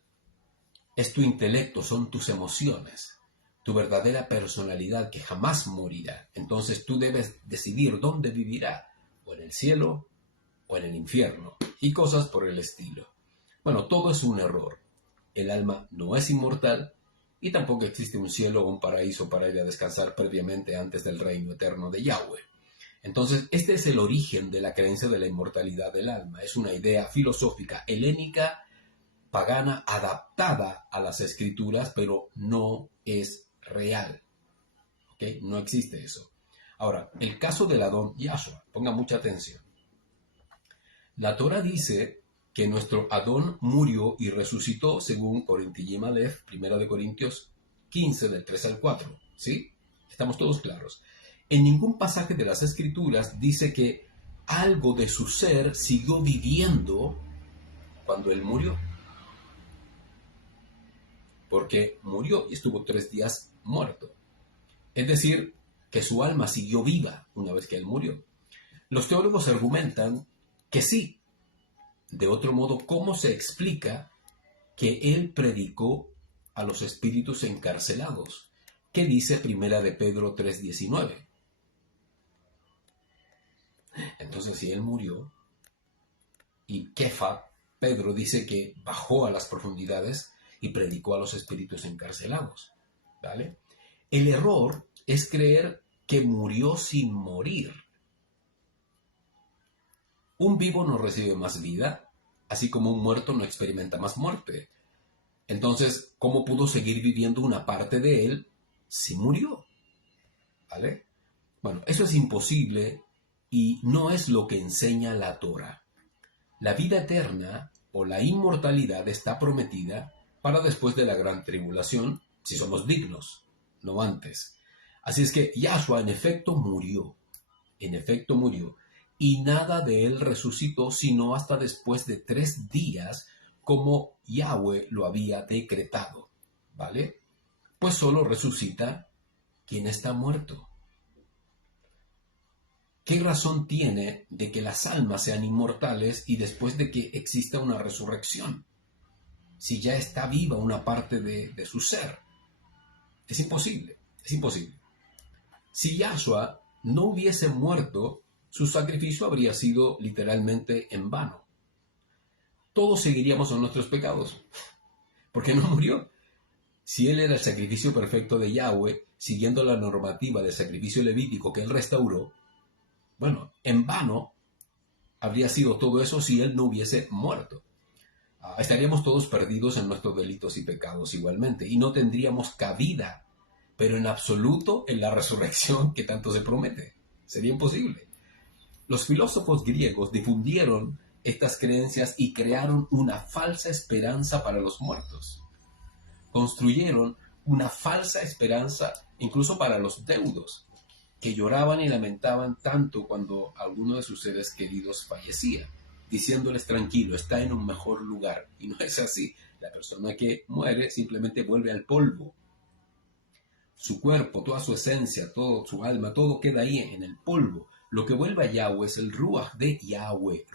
Es tu intelecto, son tus emociones, tu verdadera personalidad que jamás morirá. Entonces tú debes decidir dónde vivirá, o en el cielo o en el infierno, y cosas por el estilo. Bueno, todo es un error. El alma no es inmortal y tampoco existe un cielo o un paraíso para ir a descansar previamente antes del reino eterno de Yahweh. Entonces, este es el origen de la creencia de la inmortalidad del alma. Es una idea filosófica helénica, pagana, adaptada a las escrituras, pero no es real. ¿Ok? No existe eso. Ahora, el caso del Adón Yahshua. Ponga mucha atención. La Torah dice que nuestro Adón murió y resucitó según Corintiyim Aleph, 1 Corintios 15, del 3 al 4. ¿Sí? Estamos todos claros. En ningún pasaje de las Escrituras dice que algo de su ser siguió viviendo cuando él murió. Porque murió y estuvo 3 días muerto. Es decir, que su alma siguió viva una vez que él murió. Los teólogos argumentan que sí. De otro modo, ¿cómo se explica que él predicó a los espíritus encarcelados? ¿Qué dice Primera de Pedro 3:19? Entonces, si él murió, y Kefa, Pedro dice que bajó a las profundidades y predicó a los espíritus encarcelados, ¿vale? El error es creer que murió sin morir. Un vivo no recibe más vida, así como un muerto no experimenta más muerte. Entonces, ¿cómo pudo seguir viviendo una parte de él si murió? ¿Vale? Bueno, eso es imposible y no es lo que enseña la Torá. La vida eterna o la inmortalidad está prometida para después de la gran tribulación, si somos dignos, no antes. Así es que Yahshua en efecto murió, y nada de él resucitó sino hasta después de 3 días, como Yahweh lo había decretado, ¿vale? Pues solo resucita quien está muerto. ¿Qué razón tiene de que las almas sean inmortales y después de que exista una resurrección? Si ya está viva una parte de su ser. Es imposible, es imposible. Si Yahshua no hubiese muerto, su sacrificio habría sido literalmente en vano. Todos seguiríamos en nuestros pecados, porque no murió. Si él era el sacrificio perfecto de Yahweh, siguiendo la normativa del sacrificio levítico que él restauró, bueno, en vano habría sido todo eso si él no hubiese muerto. Estaríamos todos perdidos en nuestros delitos y pecados igualmente, y no tendríamos cabida, pero en absoluto, en la resurrección que tanto se promete. Sería imposible. Los filósofos griegos difundieron estas creencias y crearon una falsa esperanza para los muertos. Construyeron una falsa esperanza incluso para los deudos, que lloraban y lamentaban tanto cuando alguno de sus seres queridos fallecía, diciéndoles tranquilo, está en un mejor lugar. Y no es así. La persona que muere simplemente vuelve al polvo. Su cuerpo, toda su esencia, todo su alma, todo queda ahí en el polvo. Lo que vuelve a Yahweh es el Ruach de Yahweh,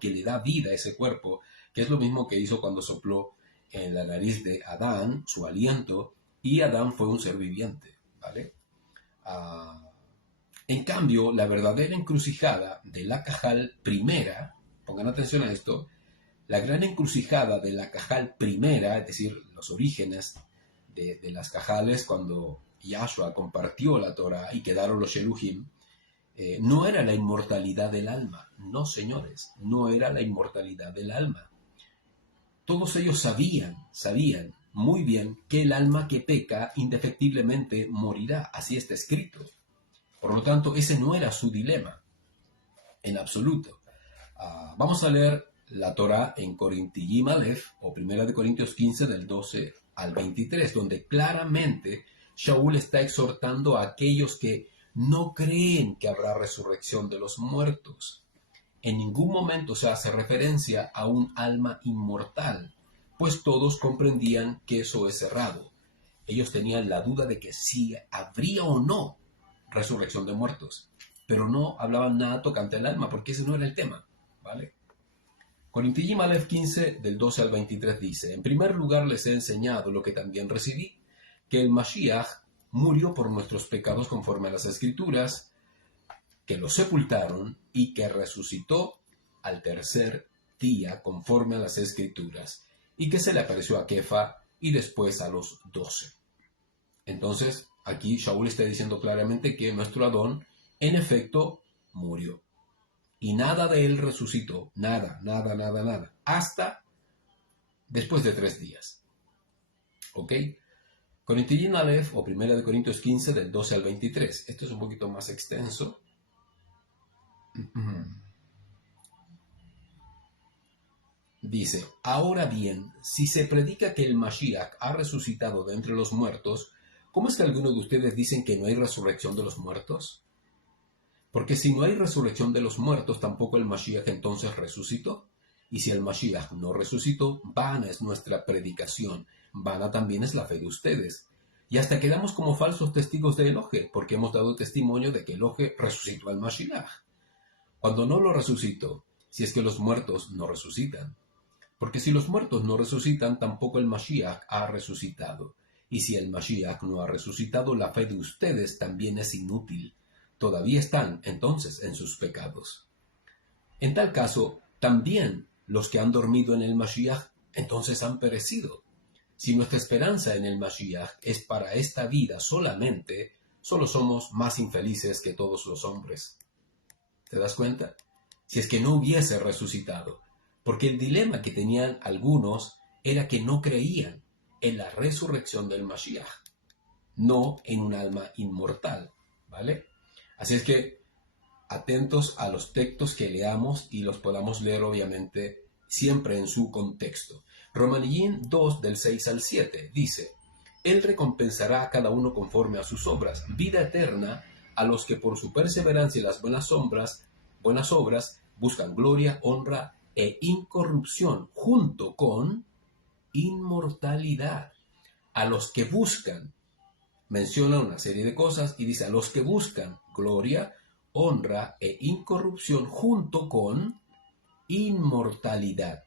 que le da vida a ese cuerpo, que es lo mismo que hizo cuando sopló en la nariz de Adán, su aliento, y Adán fue un ser viviente, ¿vale? En cambio, la verdadera encrucijada de la Cajal primera, pongan atención a esto, la gran encrucijada de la Cajal primera, es decir, los orígenes de las Cajales cuando Yahshua compartió la Torah y quedaron los Sheluhim, no era la inmortalidad del alma. No, señores, no era la inmortalidad del alma. Todos ellos sabían muy bien que el alma que peca indefectiblemente morirá. Así está escrito. Por lo tanto, ese no era su dilema, en absoluto. Vamos a leer la Torah en Corintiyim Aleph, o 1 Corintios 15, del 12 al 23, donde claramente Shaul está exhortando a aquellos que no creen que habrá resurrección de los muertos. En ningún momento se hace referencia a un alma inmortal, pues todos comprendían que eso es errado. Ellos tenían la duda de que si habría o no resurrección de muertos, pero no hablaban nada tocante al alma, porque ese no era el tema, ¿vale? Corintiyim Aleph 15, del 12 al 23 dice, en primer lugar les he enseñado lo que también recibí, que el Mashiach murió por nuestros pecados conforme a las Escrituras, que lo sepultaron y que resucitó al 3er día conforme a las Escrituras, y que se le apareció a Kefa y después a los 12. Entonces, aquí Shaul está diciendo claramente que nuestro Adón, en efecto, murió. Y nada de él resucitó, nada, hasta después de 3 días. ¿Ok? Corintiyim Aleph, o 1 Corintios 15, del 12 al 23. Esto es un poquito más extenso. Dice, ahora bien, si se predica que el Mashiach ha resucitado de entre los muertos, ¿cómo es que algunos de ustedes dicen que no hay resurrección de los muertos? Porque si no hay resurrección de los muertos, tampoco el Mashiach entonces resucitó. Y si el Mashiach no resucitó, vana es nuestra predicación, vana también es la fe de ustedes. Y hasta quedamos como falsos testigos de Elohe, porque hemos dado testimonio de que Elohe resucitó al Mashiach. Cuando no lo resucitó, si es que los muertos no resucitan. Porque si los muertos no resucitan, tampoco el Mashiach ha resucitado. Y si el Mashiach no ha resucitado, la fe de ustedes también es inútil. Todavía están, entonces, en sus pecados. En tal caso, también los que han dormido en el Mashiach, entonces han perecido. Si nuestra esperanza en el Mashiach es para esta vida solamente, solo somos más infelices que todos los hombres. ¿Te das cuenta? Si es que no hubiese resucitado. Porque el dilema que tenían algunos era que no creían en la resurrección del Mashiach, no en un alma inmortal, ¿vale? Así es que atentos a los textos que leamos y los podamos leer obviamente siempre en su contexto. Romanillín 2 del 6 al 7 dice: Él recompensará a cada uno conforme a sus obras, vida eterna a los que por su perseverancia y las buenas obras buscan gloria, honra e incorrupción junto con inmortalidad. A los que buscan, menciona una serie de cosas y dice: a los que buscan gloria, honra e incorrupción junto con inmortalidad.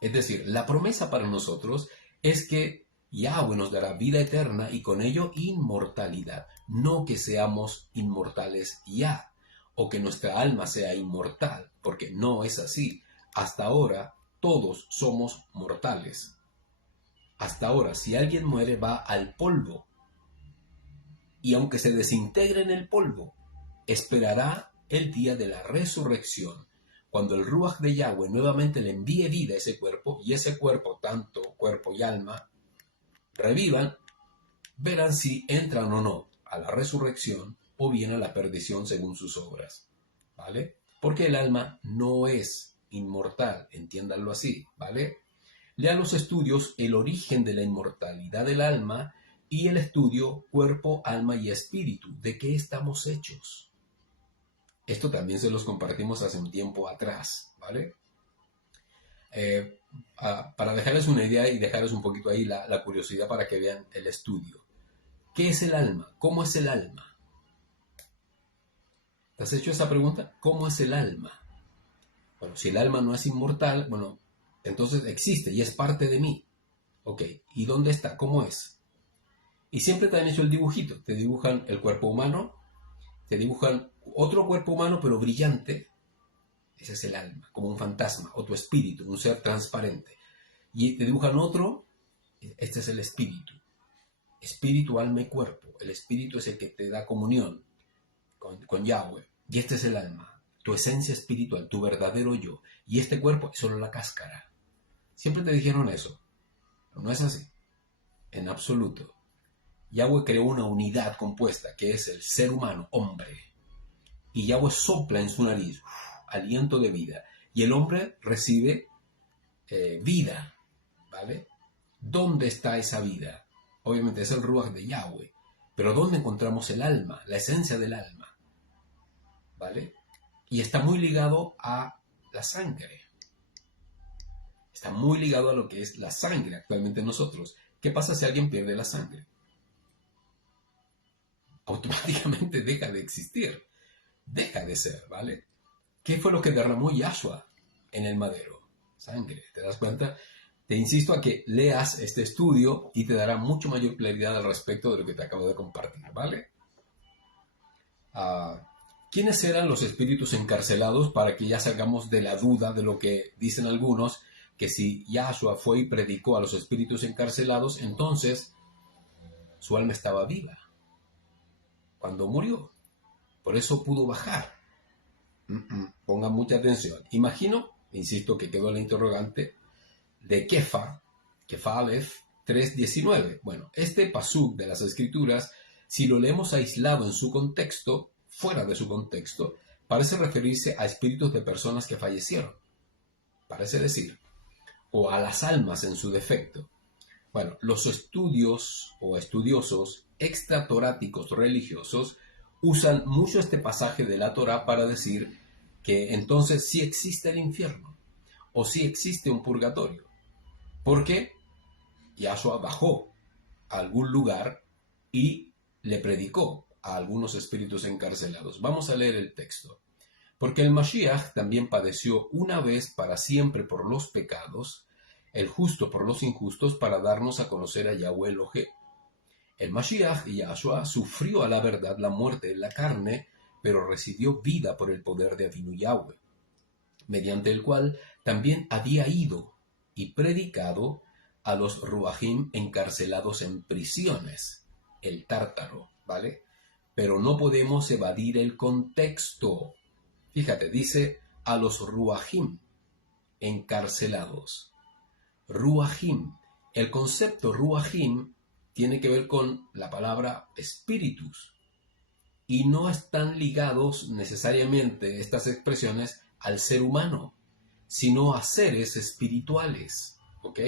Es decir, la promesa para nosotros es que Yahweh nos dará vida eterna y con ello inmortalidad. No que seamos inmortales ya, o que nuestra alma sea inmortal, porque no es así. Hasta ahora todos somos mortales. Hasta ahora, si alguien muere, va al polvo. Y aunque se desintegre en el polvo, esperará el día de la resurrección, cuando el Ruach de Yahweh nuevamente le envíe vida a ese cuerpo, y ese cuerpo, tanto cuerpo y alma, revivan, verán si entran o no a la resurrección o bien a la perdición según sus obras, ¿vale? Porque el alma no es inmortal, entiéndanlo así, ¿vale? Lean los estudios El origen de la inmortalidad del alma y el estudio Cuerpo, Alma y Espíritu, ¿de qué estamos hechos? Esto también se los compartimos hace un tiempo atrás, ¿vale? Para dejarles una idea y dejarles un poquito ahí la curiosidad para que vean el estudio. ¿Qué es el alma? ¿Cómo es el alma? ¿Te has hecho esa pregunta? ¿Cómo es el alma? Bueno, si el alma no es inmortal, bueno, entonces existe y es parte de mí. Ok, ¿y dónde está? ¿Cómo es? Y siempre te han hecho el dibujito. Te dibujan el cuerpo humano, te dibujan otro cuerpo humano pero brillante. Ese es el alma, como un fantasma, o tu espíritu, un ser transparente. Y te dibujan otro, este es el espíritu. Espíritu, alma y cuerpo. El espíritu es el que te da comunión con Yahweh. Y este es el alma, tu esencia espiritual, tu verdadero yo. Y este cuerpo es solo la cáscara. Siempre te dijeron eso. Pero no es así. En absoluto. Yahweh creó una unidad compuesta que es el ser humano, hombre. Y Yahweh sopla en su nariz aliento de vida. Y el hombre recibe vida. ¿Vale? ¿Dónde está esa vida? Obviamente es el Ruach de Yahweh. Pero ¿dónde encontramos el alma? La esencia del alma. ¿Vale? Y está muy ligado a la sangre. Está muy ligado a lo que es la sangre actualmente en nosotros. ¿Qué pasa si alguien pierde la sangre? Automáticamente deja de existir. Deja de ser, ¿vale? ¿Qué fue lo que derramó Yahshua en el madero? Sangre, ¿te das cuenta? Te insisto a que leas este estudio y te dará mucho mayor claridad al respecto de lo que te acabo de compartir, ¿vale? ¿Quiénes eran los espíritus encarcelados? Para que ya salgamos de la duda de lo que dicen algunos, que si Yahshua fue y predicó a los espíritus encarcelados, entonces su alma estaba viva cuando murió. Por eso pudo bajar. Pongan mucha atención. Imagino, insisto que quedó la interrogante, de Kefa Aleph 3.19. Bueno, este pasuk de las Escrituras, si lo leemos aislado en su contexto, fuera de su contexto, parece referirse a espíritus de personas que fallecieron. Parece decir, o a las almas en su defecto. Bueno, los estudios o estudiosos extratoráticos religiosos usan mucho este pasaje de la Torá para decir que entonces sí existe el infierno o sí existe un purgatorio, porque Yahshua bajó a algún lugar y le predicó a algunos espíritus encarcelados. Vamos a leer el texto. Porque el Mashiach también padeció una vez para siempre por los pecados, el justo por los injustos, para darnos a conocer a Yahweh Elohé. El Mashiach, Yahshua, sufrió a la verdad la muerte en la carne, pero recibió vida por el poder de Avinu Yahweh, mediante el cual también había ido y predicado a los Ruajim encarcelados en prisiones, el Tártaro, ¿vale? Pero no podemos evadir el contexto. Fíjate, dice a los Ruajim encarcelados. Ruajim. El concepto Ruajim tiene que ver con la palabra espíritus. Y no están ligados necesariamente estas expresiones al ser humano, sino a seres espirituales. ¿Ok?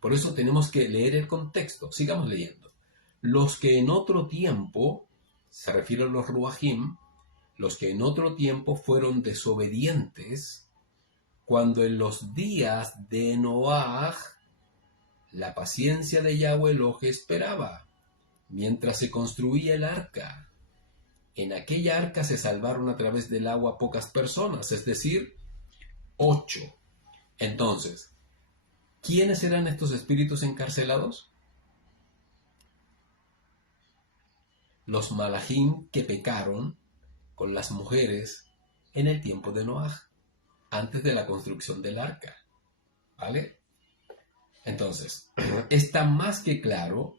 Por eso tenemos que leer el contexto. Sigamos leyendo. Los que en otro tiempo, se refiere a los Ruajim, los que en otro tiempo fueron desobedientes, cuando en los días de Noaj la paciencia de Yahweh Elohé esperaba, mientras se construía el arca. En aquella arca se salvaron a través del agua pocas personas, es decir, 8. Entonces, ¿quiénes eran estos espíritus encarcelados? Los malajim que pecaron con las mujeres en el tiempo de Noaj, antes de la construcción del arca. ¿Vale? Entonces, está más que claro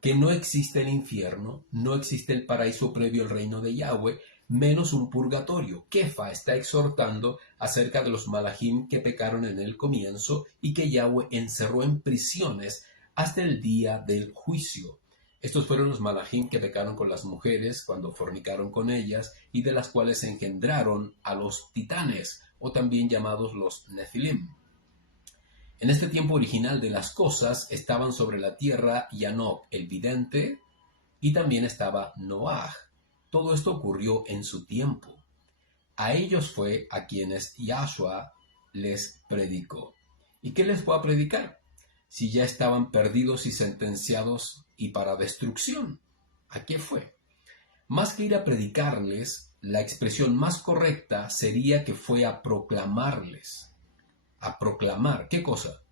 que no existe el infierno, no existe el paraíso previo al reino de Yahweh, menos un purgatorio. Kefa está exhortando acerca de los malajim que pecaron en el comienzo y que Yahweh encerró en prisiones hasta el día del juicio. Estos fueron los malajim que pecaron con las mujeres cuando fornicaron con ellas y de las cuales se engendraron a los titanes, o también llamados los nefilim. En este tiempo original de las cosas estaban sobre la tierra Yanoc el vidente y también estaba Noaj. Todo esto ocurrió en su tiempo. A ellos fue a quienes Yahshua les predicó. ¿Y qué les fue a predicar? Si ya estaban perdidos y sentenciados y para destrucción. ¿A qué fue? Más que ir a predicarles, la expresión más correcta sería que fue a proclamarles. A proclamar, ¿qué cosa?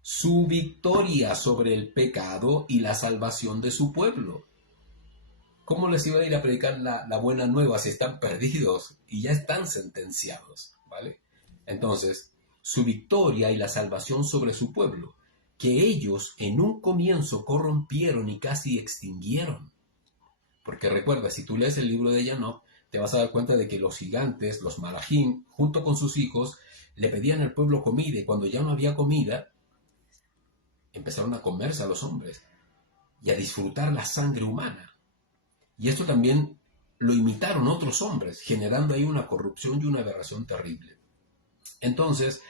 Su victoria sobre el pecado y la salvación de su pueblo. ¿Cómo les iba a ir a predicar la buena nueva si están perdidos y ya están sentenciados? ¿Vale? Entonces, su victoria y la salvación sobre su pueblo, que ellos en un comienzo corrompieron y casi extinguieron. Porque recuerda, si tú lees el libro de Yanoc, te vas a dar cuenta de que los gigantes, los malajim, junto con sus hijos, le pedían al pueblo comida, y cuando ya no había comida, empezaron a comerse a los hombres y a disfrutar la sangre humana. Y esto también lo imitaron otros hombres, generando ahí una corrupción y una aberración terrible. Entonces,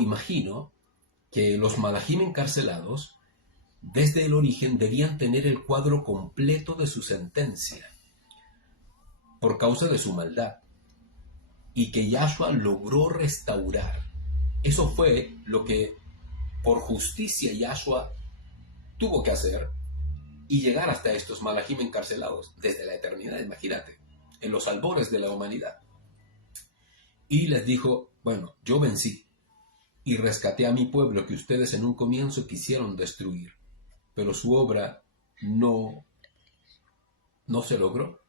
imagino, que los malajim encarcelados, desde el origen, debían tener el cuadro completo de su sentencia, por causa de su maldad, y que Yahshua logró restaurar. Eso fue lo que, por justicia, Yahshua tuvo que hacer y llegar hasta estos malajim encarcelados, desde la eternidad, imagínate, en los albores de la humanidad. Y les dijo, bueno, yo vencí y rescaté a mi pueblo que ustedes en un comienzo quisieron destruir, pero su obra no se logró,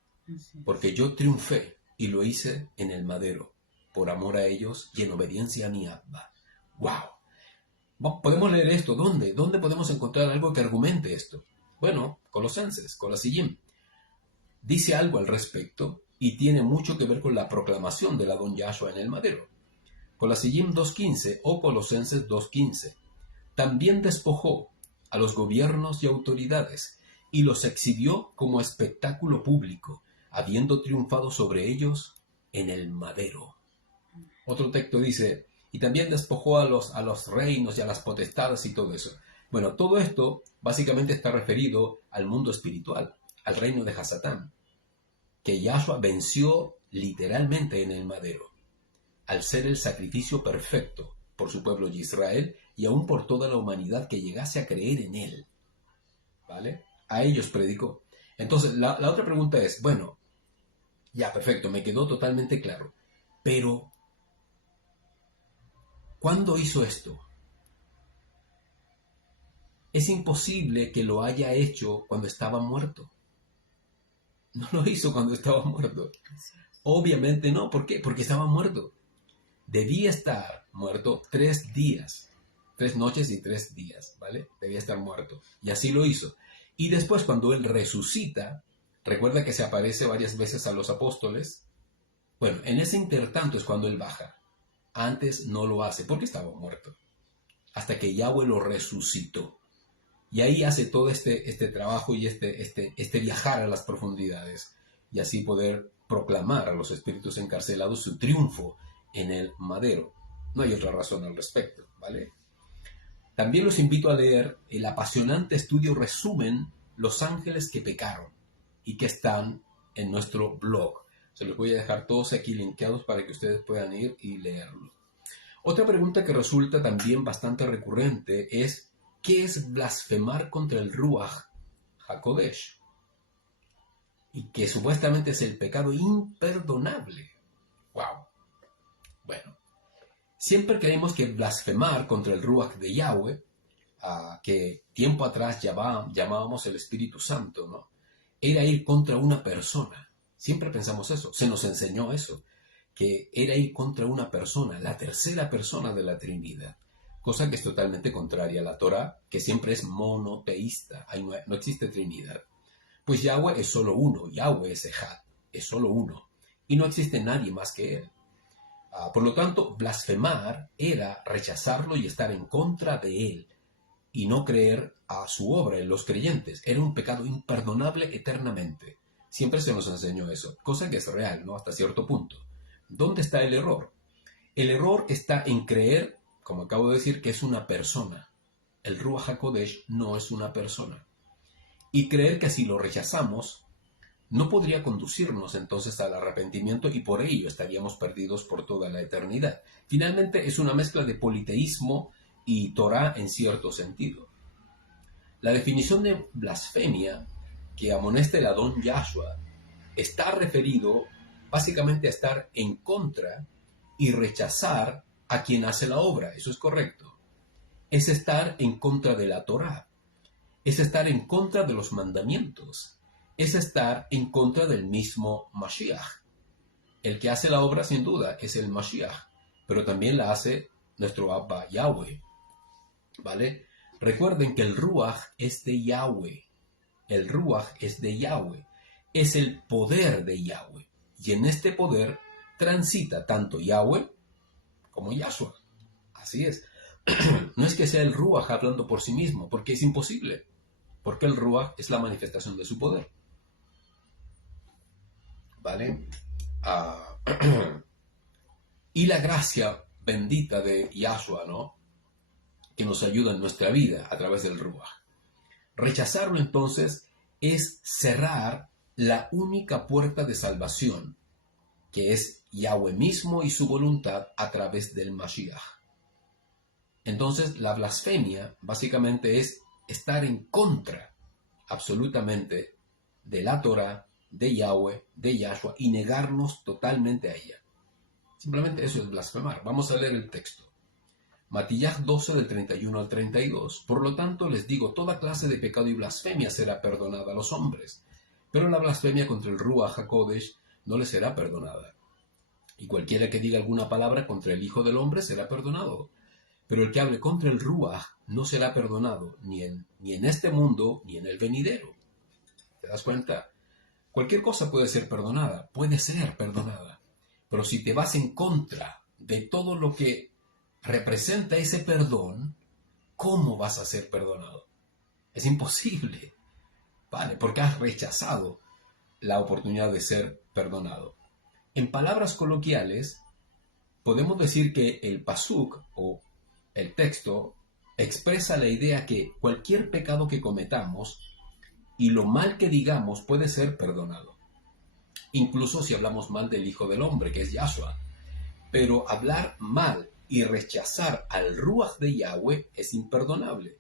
porque yo triunfé y lo hice en el madero, por amor a ellos y en obediencia a mi Abba. ¡Wow! Podemos leer esto. ¿Dónde? ¿Dónde podemos encontrar algo que argumente esto? Bueno, Colosenses, Colosillim, dice algo al respecto y tiene mucho que ver con la proclamación del Adón Yahshua en el madero. Colosillim 2.15 o Colosenses 2.15. También despojó a los gobiernos y autoridades y los exhibió como espectáculo público, habiendo triunfado sobre ellos en el madero. Otro texto dice, y también despojó a los reinos y a las potestades y todo eso. Bueno, todo esto básicamente está referido al mundo espiritual, al reino de Hasatán, que Yahshua venció literalmente en el madero, al ser el sacrificio perfecto por su pueblo de Israel y aún por toda la humanidad que llegase a creer en él. ¿Vale? A ellos predicó. Entonces, la otra pregunta es, bueno, ya, perfecto, me quedó totalmente claro, pero ¿cuándo hizo esto? Es imposible que lo haya hecho cuando estaba muerto. No lo hizo cuando estaba muerto. Obviamente no. ¿Por qué? Porque estaba muerto. Debía estar muerto 3 días. 3 noches y 3 días, ¿vale? Debía estar muerto. Y así lo hizo. Y después cuando él resucita, recuerda que se aparece varias veces a los apóstoles. Bueno, en ese intertanto es cuando él baja. Antes no lo hace porque estaba muerto. Hasta que Yahweh lo resucitó. Y ahí hace todo este trabajo y este viajar a las profundidades. Y así poder proclamar a los espíritus encarcelados su triunfo en el madero. No hay otra razón al respecto, ¿vale? También los invito a leer el apasionante estudio resumen Los ángeles que pecaron y que están en nuestro blog. Se los voy a dejar todos aquí linkeados para que ustedes puedan ir y leerlo. Otra pregunta que resulta también bastante recurrente es ¿qué es blasfemar contra el Ruach HaKodesh? Y que supuestamente es el pecado imperdonable. ¡Wow! Bueno, siempre creemos que blasfemar contra el Ruach de Yahweh, que tiempo atrás llamábamos el Espíritu Santo, ¿no? Era ir contra una persona. Siempre pensamos eso, se nos enseñó eso, que era ir contra una persona, la tercera persona de la Trinidad, cosa que es totalmente contraria a la Torá, que siempre es monoteísta, ahí no existe Trinidad. Pues Yahweh es solo uno, Yahweh es Ejad, es solo uno, y no existe nadie más que él. Por lo tanto, blasfemar era rechazarlo y estar en contra de él y no creer a su obra en los creyentes. Era un pecado imperdonable eternamente. Siempre se nos enseñó eso, cosa que es real, ¿no? Hasta cierto punto. ¿Dónde está el error? El error está en creer, como acabo de decir, que es una persona. El Ruach HaKodesh no es una persona. Y creer que si lo rechazamos, no podría conducirnos entonces al arrepentimiento y por ello estaríamos perdidos por toda la eternidad. Finalmente es una mezcla de politeísmo y Torah en cierto sentido. La definición de blasfemia que amonesta el Adón Yahshua está referido básicamente a estar en contra y rechazar a quien hace la obra. Eso es correcto. Es estar en contra de la Torah. Es estar en contra de los mandamientos. Es estar en contra del mismo Mashiach. El que hace la obra, sin duda, es el Mashiach, pero también la hace nuestro Abba Yahweh. ¿Vale? Recuerden que el Ruach es de Yahweh. El Ruach es de Yahweh. Es el poder de Yahweh. Y en este poder transita tanto Yahweh como Yahshua. Así es. No es que sea el Ruach hablando por sí mismo, porque es imposible. Porque el Ruach es la manifestación de su poder. ¿Vale? Y la gracia bendita de Yahshua, ¿no? Que nos ayuda en nuestra vida a través del Ruach. Rechazarlo entonces es cerrar la única puerta de salvación, que es Yahweh mismo y su voluntad a través del Mashiach. Entonces la blasfemia básicamente es estar en contra absolutamente de la Torah, de Yahweh, de Yahshua y negarnos totalmente a ella. Simplemente eso es blasfemar. Vamos a leer el texto. Matillaj 12 del 31 al 32. Por lo tanto les digo, toda clase de pecado y blasfemia será perdonada a los hombres, pero la blasfemia contra el Ruach HaKodesh no le será perdonada. Y cualquiera que diga alguna palabra contra el Hijo del Hombre será perdonado. Pero el que hable contra el Ruach no será perdonado, ni en este mundo, ni en el venidero. ¿Te das cuenta? Cualquier cosa puede ser perdonada, pero si te vas en contra de todo lo que representa ese perdón, ¿cómo vas a ser perdonado? Es imposible, ¿vale? Porque has rechazado la oportunidad de ser perdonado. En palabras coloquiales, podemos decir que el pasuk o el texto expresa la idea que cualquier pecado que cometamos y lo mal que digamos puede ser perdonado. Incluso si hablamos mal del Hijo del Hombre, que es Yahshua. Pero hablar mal y rechazar al Ruach de Yahweh es imperdonable.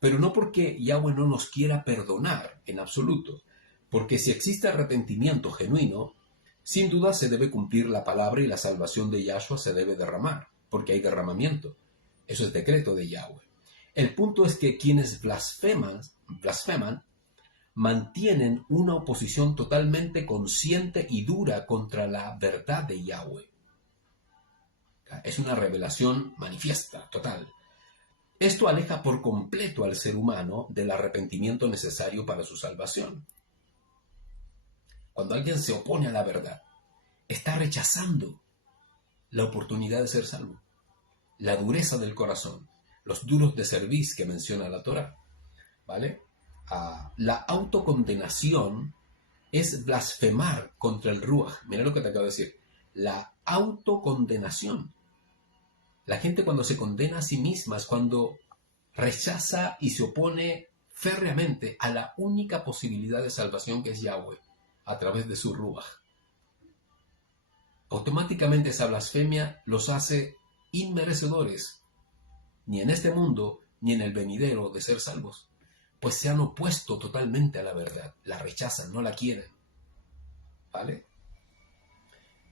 Pero no porque Yahweh no nos quiera perdonar en absoluto, porque si existe arrepentimiento genuino, sin duda se debe cumplir la palabra y la salvación de Yahshua se debe derramar, porque hay derramamiento. Eso es decreto de Yahweh. El punto es que quienes blasfeman mantienen una oposición totalmente consciente y dura contra la verdad de Yahweh. Es una revelación manifiesta, total. Esto aleja por completo al ser humano del arrepentimiento necesario para su salvación. Cuando alguien se opone a la verdad, está rechazando la oportunidad de ser salvo. La dureza del corazón, los duros de cerviz que menciona la Torá, ¿vale? La autocondenación es blasfemar contra el Ruach. Mira lo que te acabo de decir. La autocondenación. La gente cuando se condena a sí misma es cuando rechaza y se opone férreamente a la única posibilidad de salvación que es Yahweh, a través de su Ruach. Automáticamente esa blasfemia los hace inmerecedores, ni en este mundo, ni en el venidero, de ser salvos, pues se han opuesto totalmente a la verdad, la rechazan, no la quieren. ¿Vale?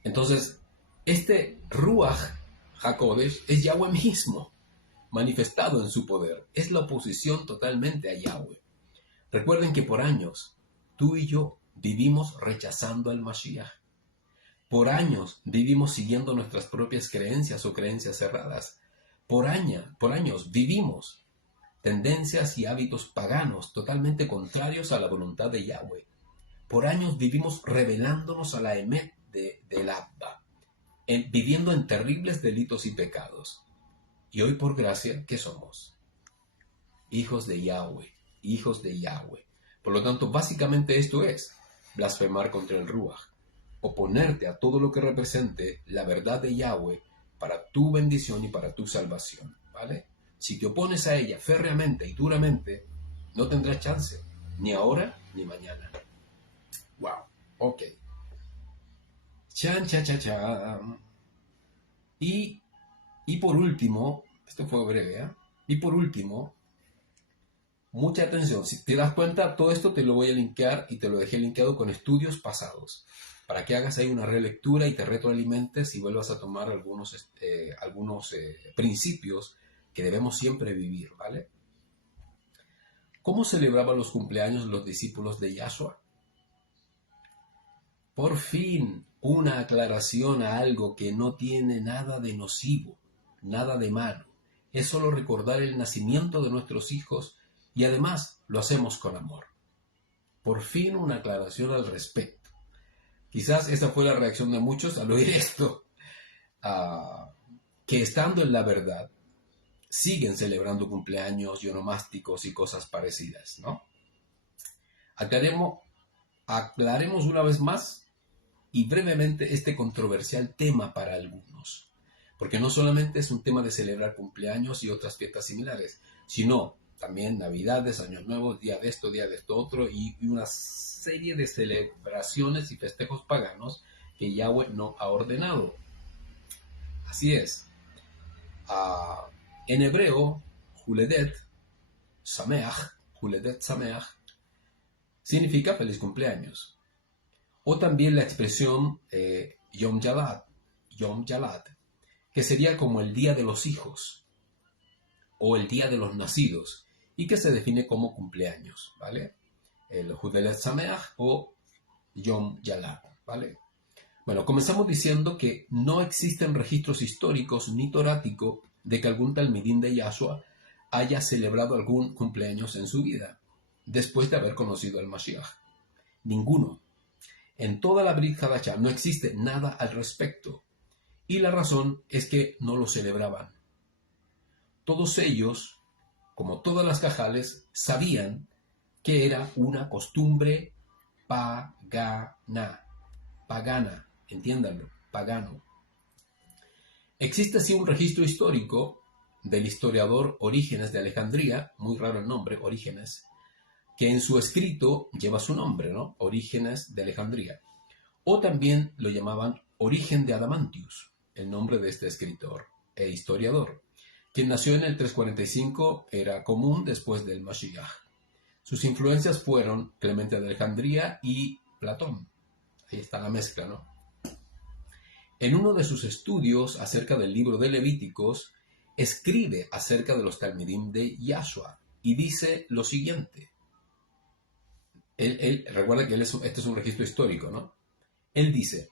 Entonces, este Ruach HaKodesh es Yahweh mismo, manifestado en su poder. Es la oposición totalmente a Yahweh. Recuerden que por años, tú y yo vivimos rechazando al Mashiach. Por años vivimos siguiendo nuestras propias creencias o creencias cerradas. Por años vivimos tendencias y hábitos paganos totalmente contrarios a la voluntad de Yahweh. Por años vivimos rebelándonos a la Emet del Abba, viviendo en terribles delitos y pecados. Y hoy por gracia, ¿qué somos? Hijos de Yahweh, hijos de Yahweh. Por lo tanto, básicamente esto es blasfemar contra el Ruach, oponerte a todo lo que represente la verdad de Yahweh para tu bendición y para tu salvación, ¿vale? Si te opones a ella férreamente y duramente, no tendrás chance, ni ahora ni mañana. Wow, ok. Chan, cha, cha, cha. Y por último, esto fue breve, ¿eh? Y por último, mucha atención. Si te das cuenta, todo esto te lo voy a linkear y te lo dejé linkeado con estudios pasados, para que hagas ahí una relectura y te retroalimentes y vuelvas a tomar algunos principios que debemos siempre vivir, ¿vale? ¿Cómo celebraban los cumpleaños los discípulos de Yahshua? Por fin, una aclaración a algo que no tiene nada de nocivo, nada de malo. Es solo recordar el nacimiento de nuestros hijos y además lo hacemos con amor. Por fin una aclaración al respecto. Quizás esa fue la reacción de muchos al oír esto, que estando en la verdad, siguen celebrando cumpleaños y onomásticos y cosas parecidas, ¿no? Aclaremos una vez más y brevemente este controversial tema para algunos, porque no solamente es un tema de celebrar cumpleaños y otras fiestas similares, sino también Navidades, Años Nuevos, día de esto otro, y una serie de celebraciones y festejos paganos que Yahweh no ha ordenado. Así es. En hebreo, Huledet Sameach, significa feliz cumpleaños. O también la expresión Yom Yalad, que sería como el día de los hijos o el día de los nacidos, y que se define como cumpleaños, ¿vale? El Huledet Sameach o Yom Yalad, ¿vale? Bueno, comenzamos diciendo que no existen registros históricos ni torático de que algún talmidín de Yahshua haya celebrado algún cumpleaños en su vida, después de haber conocido al Mashiach. Ninguno. En toda la Brit Hadashah no existe nada al respecto, y la razón es que no lo celebraban. Todos ellos, como todas las cajales, sabían que era una costumbre pagana, entiéndanlo, pagano. Existe así un registro histórico del historiador Orígenes de Alejandría, muy raro el nombre, Orígenes, que en su escrito lleva su nombre, ¿no? Orígenes de Alejandría. O también lo llamaban Origen de Adamantius, el nombre de este escritor e historiador, quien nació en el 345, era común después del Mashiach. Sus influencias fueron Clemente de Alejandría y Platón. Ahí está la mezcla, ¿no? En uno de sus estudios acerca del libro de Levíticos, escribe acerca de los Talmidim de Yahshua y dice lo siguiente. Recuerda que este es un registro histórico, ¿no? Él dice: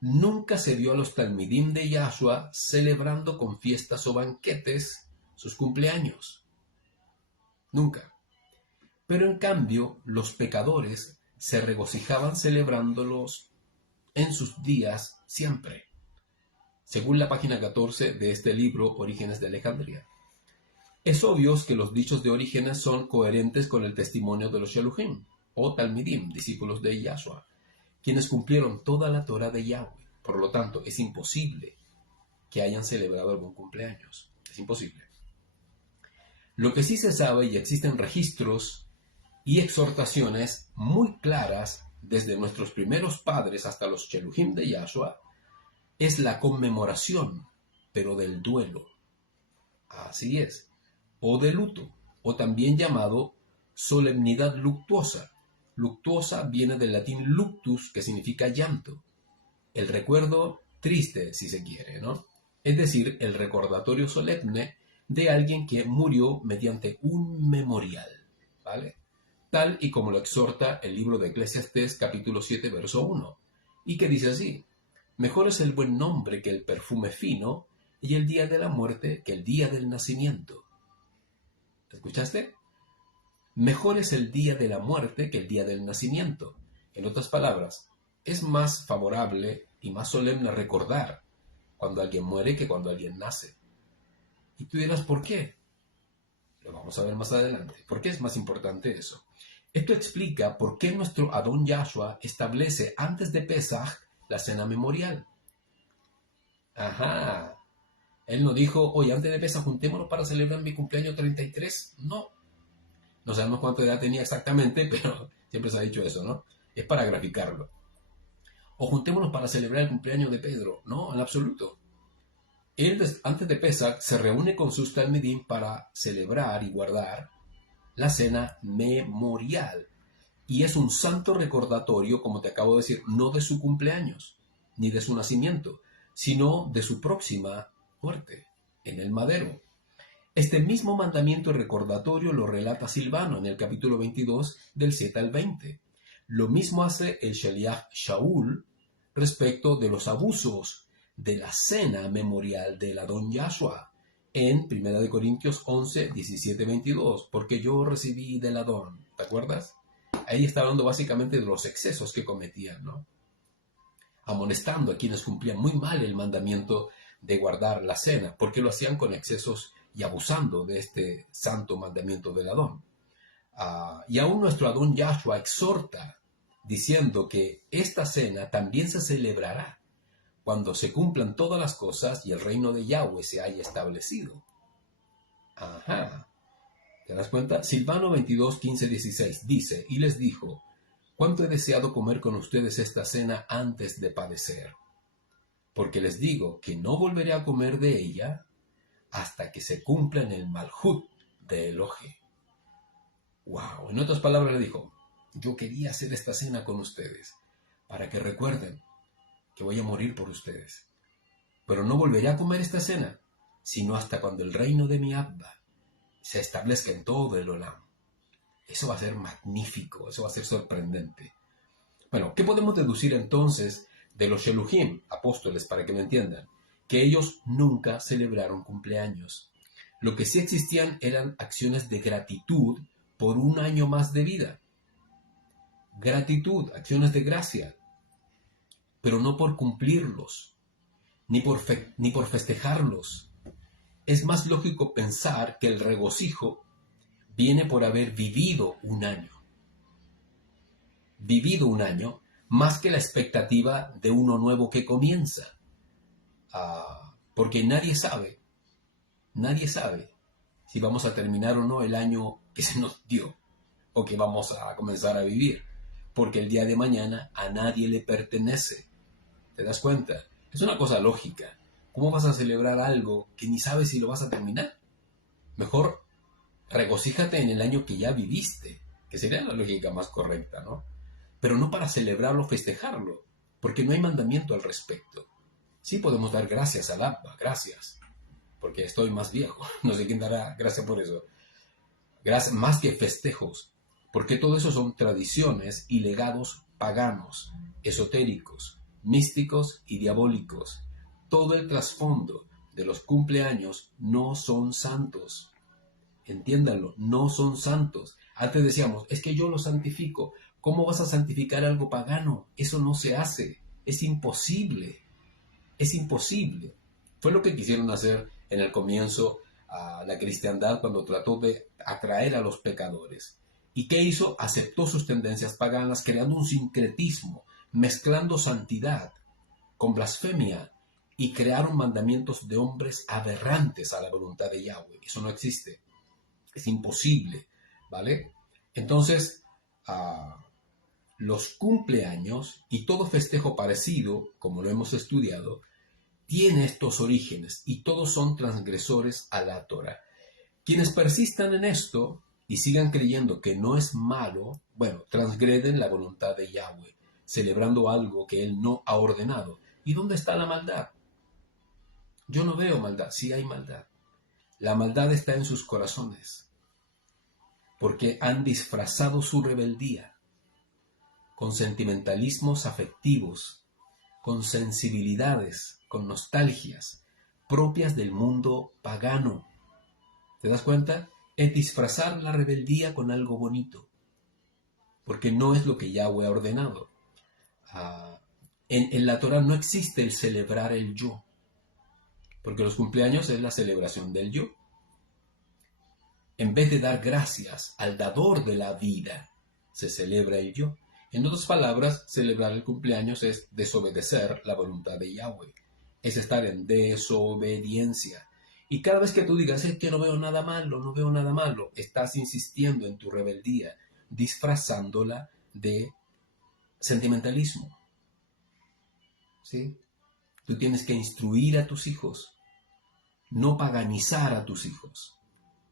nunca se vio a los Talmidim de Yahshua celebrando con fiestas o banquetes sus cumpleaños. Nunca. Pero en cambio, los pecadores se regocijaban celebrándolos en sus días siempre, según la página 14 de este libro, Orígenes de Alejandría. Es obvio que los dichos de Orígenes son coherentes con el testimonio de los Sheluhim, o Talmidim, discípulos de Yahshua, quienes cumplieron toda la Torah de Yahweh. Por lo tanto, es imposible que hayan celebrado algún cumpleaños. Es imposible. Lo que sí se sabe, y existen registros y exhortaciones muy claras desde nuestros primeros padres hasta los Sheluhim de Yahshua, es la conmemoración, pero del duelo. Así es. O de luto, o también llamado solemnidad luctuosa. Luctuosa viene del latín luctus, que significa llanto. El recuerdo triste, si se quiere, ¿no? Es decir, el recordatorio solemne de alguien que murió mediante un memorial, ¿vale? Tal y como lo exhorta el libro de Eclesiastés, capítulo 7, verso 1, y que dice así: mejor es el buen nombre que el perfume fino, y el día de la muerte que el día del nacimiento. ¿Escuchaste? Mejor es el día de la muerte que el día del nacimiento. En otras palabras, es más favorable y más solemne recordar cuando alguien muere que cuando alguien nace. Y tú dirás, ¿por qué? Lo vamos a ver más adelante. ¿Por qué es más importante eso? Esto explica por qué nuestro Adón Yahshua establece antes de Pesaj la cena memorial. Ajá. Él no dijo: oye, antes de Pesaj juntémonos para celebrar mi cumpleaños 33. No. No sabemos cuánta edad tenía exactamente, pero siempre se ha dicho eso, ¿no? Es para graficarlo. O juntémonos para celebrar el cumpleaños de Pedro. No, en absoluto. Él, antes de Pesach, se reúne con sus talmidim para celebrar y guardar la cena memorial. Y es un santo recordatorio, como te acabo de decir, no de su cumpleaños, ni de su nacimiento, sino de su próxima muerte en el madero. Este mismo mandamiento y recordatorio lo relata Silvano en el capítulo 22, del 7 al 20. Lo mismo hace el Sheliach Shaul respecto de los abusos de la cena memorial del Adón Yahshua en 1 Corintios 11, 17, 22. Porque yo recibí del Adón, ¿te acuerdas? Ahí está hablando básicamente de los excesos que cometían, ¿no? Amonestando a quienes cumplían muy mal el mandamiento de guardar la cena, porque lo hacían con excesos y abusando de este santo mandamiento del Adón. Y aún nuestro Adón Yahshua exhorta diciendo que esta cena también se celebrará cuando se cumplan todas las cosas y el reino de Yahweh se haya establecido. Ajá. ¿Te das cuenta? Silvano 22, 15, 16 dice: y les dijo: cuánto he deseado comer con ustedes esta cena antes de padecer, porque les digo que no volveré a comer de ella hasta que se cumpla en el Malhut de Elohe. Wow. En otras palabras le dijo: yo quería hacer esta cena con ustedes para que recuerden que voy a morir por ustedes, pero no volveré a comer esta cena sino hasta cuando el reino de mi Abba se establezca en todo el Olam. Eso va a ser magnífico, eso va a ser sorprendente. Bueno, ¿qué podemos deducir entonces de los Sheluhim, apóstoles, para que me entiendan? Que ellos nunca celebraron cumpleaños. Lo que sí existían eran acciones de gratitud por un año más de vida. Gratitud, acciones de gracia, pero no por cumplirlos, ni por festejarlos. Es más lógico pensar que el regocijo viene por haber vivido un año. Vivido un año, más que la expectativa de uno nuevo que comienza. Porque nadie sabe Nadie sabe si vamos a terminar o no el año que se nos dio o que vamos a comenzar a vivir, porque el día de mañana a nadie le pertenece. ¿Te das cuenta? Es una cosa lógica. ¿Cómo vas a celebrar algo que ni sabes si lo vas a terminar? Mejor regocíjate en el año que ya viviste, que sería la lógica más correcta, ¿no? Pero no para celebrarlo, festejarlo, porque no hay mandamiento al respecto. Sí podemos dar gracias al Abba, gracias, porque estoy más viejo, no sé quién dará gracias por eso. Gracias, más que festejos, porque todo eso son tradiciones y legados paganos, esotéricos, místicos y diabólicos. Todo el trasfondo de los cumpleaños no son santos. Entiéndanlo, no son santos. Antes decíamos, es que yo lo santifico. ¿Cómo vas a santificar algo pagano? Eso no se hace. Es imposible. Es imposible. Fue lo que quisieron hacer en el comienzo a la cristiandad cuando trató de atraer a los pecadores. ¿Y qué hizo? Aceptó sus tendencias paganas, creando un sincretismo, mezclando santidad con blasfemia, y crearon mandamientos de hombres aberrantes a la voluntad de Yahweh. Eso no existe. Es imposible, ¿vale? Entonces, los cumpleaños y todo festejo parecido, como lo hemos estudiado, tiene estos orígenes y todos son transgresores a la Torah. Quienes persistan en esto y sigan creyendo que no es malo, bueno, transgreden la voluntad de Yahweh, celebrando algo que Él no ha ordenado. ¿Y dónde está la maldad? Yo no veo maldad, sí hay maldad. La maldad está en sus corazones, porque han disfrazado su rebeldía con sentimentalismos afectivos, con sensibilidades, con nostalgias propias del mundo pagano. ¿Te das cuenta? Es disfrazar la rebeldía con algo bonito, porque no es lo que Yahweh ha ordenado. En la Torah no existe el celebrar el yo, porque los cumpleaños es la celebración del yo. En vez de dar gracias al dador de la vida, se celebra el yo. En otras palabras, celebrar el cumpleaños es desobedecer la voluntad de Yahweh. Es estar en desobediencia. Y cada vez que tú digas, es que no veo nada malo, no veo nada malo, estás insistiendo en tu rebeldía, disfrazándola de sentimentalismo. ¿Sí? Tú tienes que instruir a tus hijos, no paganizar a tus hijos.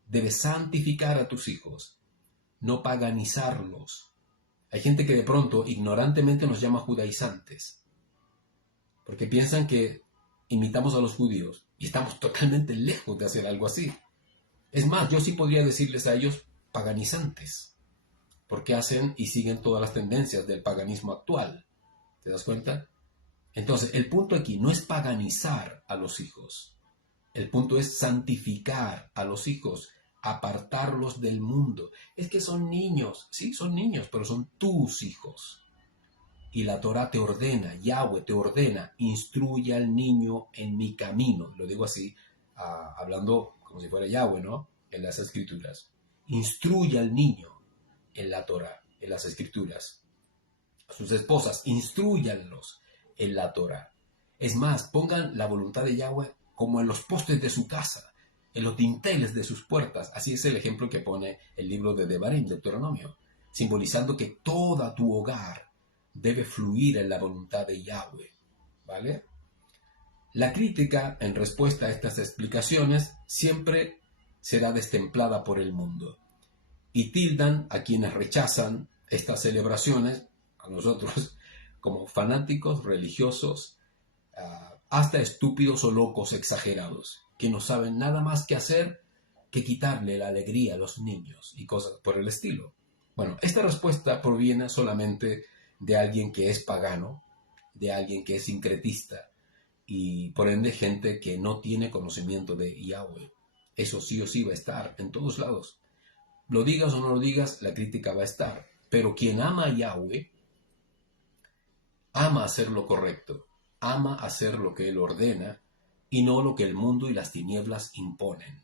Debes santificar a tus hijos, no paganizarlos. Hay gente que de pronto ignorantemente nos llama judaizantes, porque piensan que imitamos a los judíos y estamos totalmente lejos de hacer algo así. Es más, yo sí podría decirles a ellos paganizantes, porque hacen y siguen todas las tendencias del paganismo actual. ¿Te das cuenta? Entonces, el punto aquí no es paganizar a los hijos. El punto es santificar a los hijos, apartarlos del mundo. Es que son niños, sí, son niños, pero son tus hijos. Y la Torah te ordena, Yahweh te ordena, instruye al niño en mi camino. Lo digo así, hablando como si fuera Yahweh, ¿no? En las Escrituras. Instruye al niño en la Torah, en las Escrituras. A sus esposas, instruyanlos en la Torah. Es más, pongan la voluntad de Yahweh como en los postes de su casa, en los dinteles de sus puertas. Así es el ejemplo que pone el libro de Devarim, Deuteronomio, simbolizando que toda tu hogar debe fluir en la voluntad de Yahweh, ¿vale? La crítica en respuesta a estas explicaciones siempre será destemplada por el mundo y tildan a quienes rechazan estas celebraciones, a nosotros, como fanáticos religiosos, hasta estúpidos o locos exagerados, que no saben nada más que hacer que quitarle la alegría a los niños y cosas por el estilo. Bueno, esta respuesta proviene solamente de alguien que es pagano, de alguien que es sincretista y por ende gente que no tiene conocimiento de Yahweh. Eso sí o sí va a estar en todos lados. Lo digas o no lo digas, la crítica va a estar. Pero quien ama a Yahweh, ama hacer lo correcto, ama hacer lo que Él ordena y no lo que el mundo y las tinieblas imponen.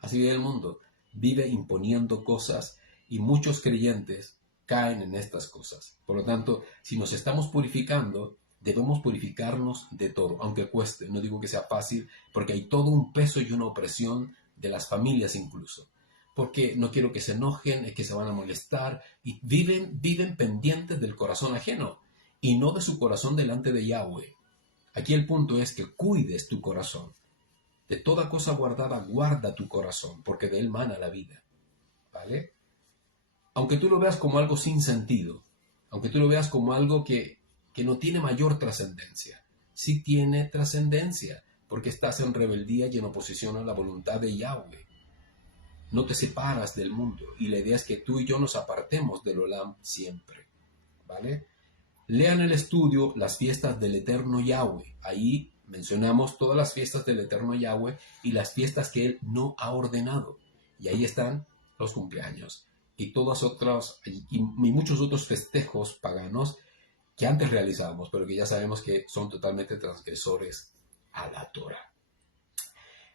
Así vive el mundo, vive imponiendo cosas y muchos creyentes caen en estas cosas. Por lo tanto, si nos estamos purificando, Debemos purificarnos de todo, aunque cueste. No digo que sea fácil, porque hay todo un peso y una opresión de las familias incluso. Porque no quiero que se enojen, es que se van a molestar, y viven pendientes del corazón ajeno y no de su corazón delante de Yahweh. Aquí el punto es que cuides tu corazón. De toda cosa guardada, guarda tu corazón, porque de él mana la vida. ¿Vale? Aunque tú lo veas como algo sin sentido, aunque tú lo veas como algo que no tiene mayor trascendencia, sí tiene trascendencia, porque estás en rebeldía y en oposición a la voluntad de Yahweh. No te separas del mundo, y la idea es que tú y yo nos apartemos del Olam siempre. ¿Vale? Lean el estudio Las fiestas del eterno Yahweh. Ahí mencionamos todas las fiestas del eterno Yahweh y las fiestas que él no ha ordenado. Y ahí están los cumpleaños y todas otras y muchos otros festejos paganos que antes realizábamos, pero que ya sabemos que son totalmente transgresores a la Torah.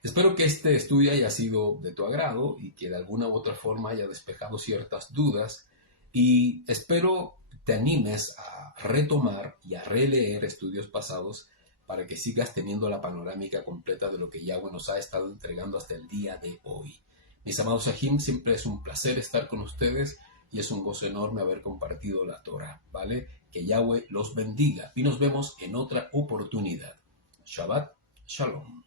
Espero que este estudio haya sido de tu agrado y que de alguna u otra forma haya despejado ciertas dudas, y espero te animes a retomar y a releer estudios pasados para que sigas teniendo la panorámica completa de lo que Yahweh nos ha estado entregando hasta el día de hoy. Mis amados Sahim, siempre es un placer estar con ustedes y es un gozo enorme haber compartido la Torah, ¿vale? Que Yahweh los bendiga y nos vemos en otra oportunidad. Shabbat Shalom.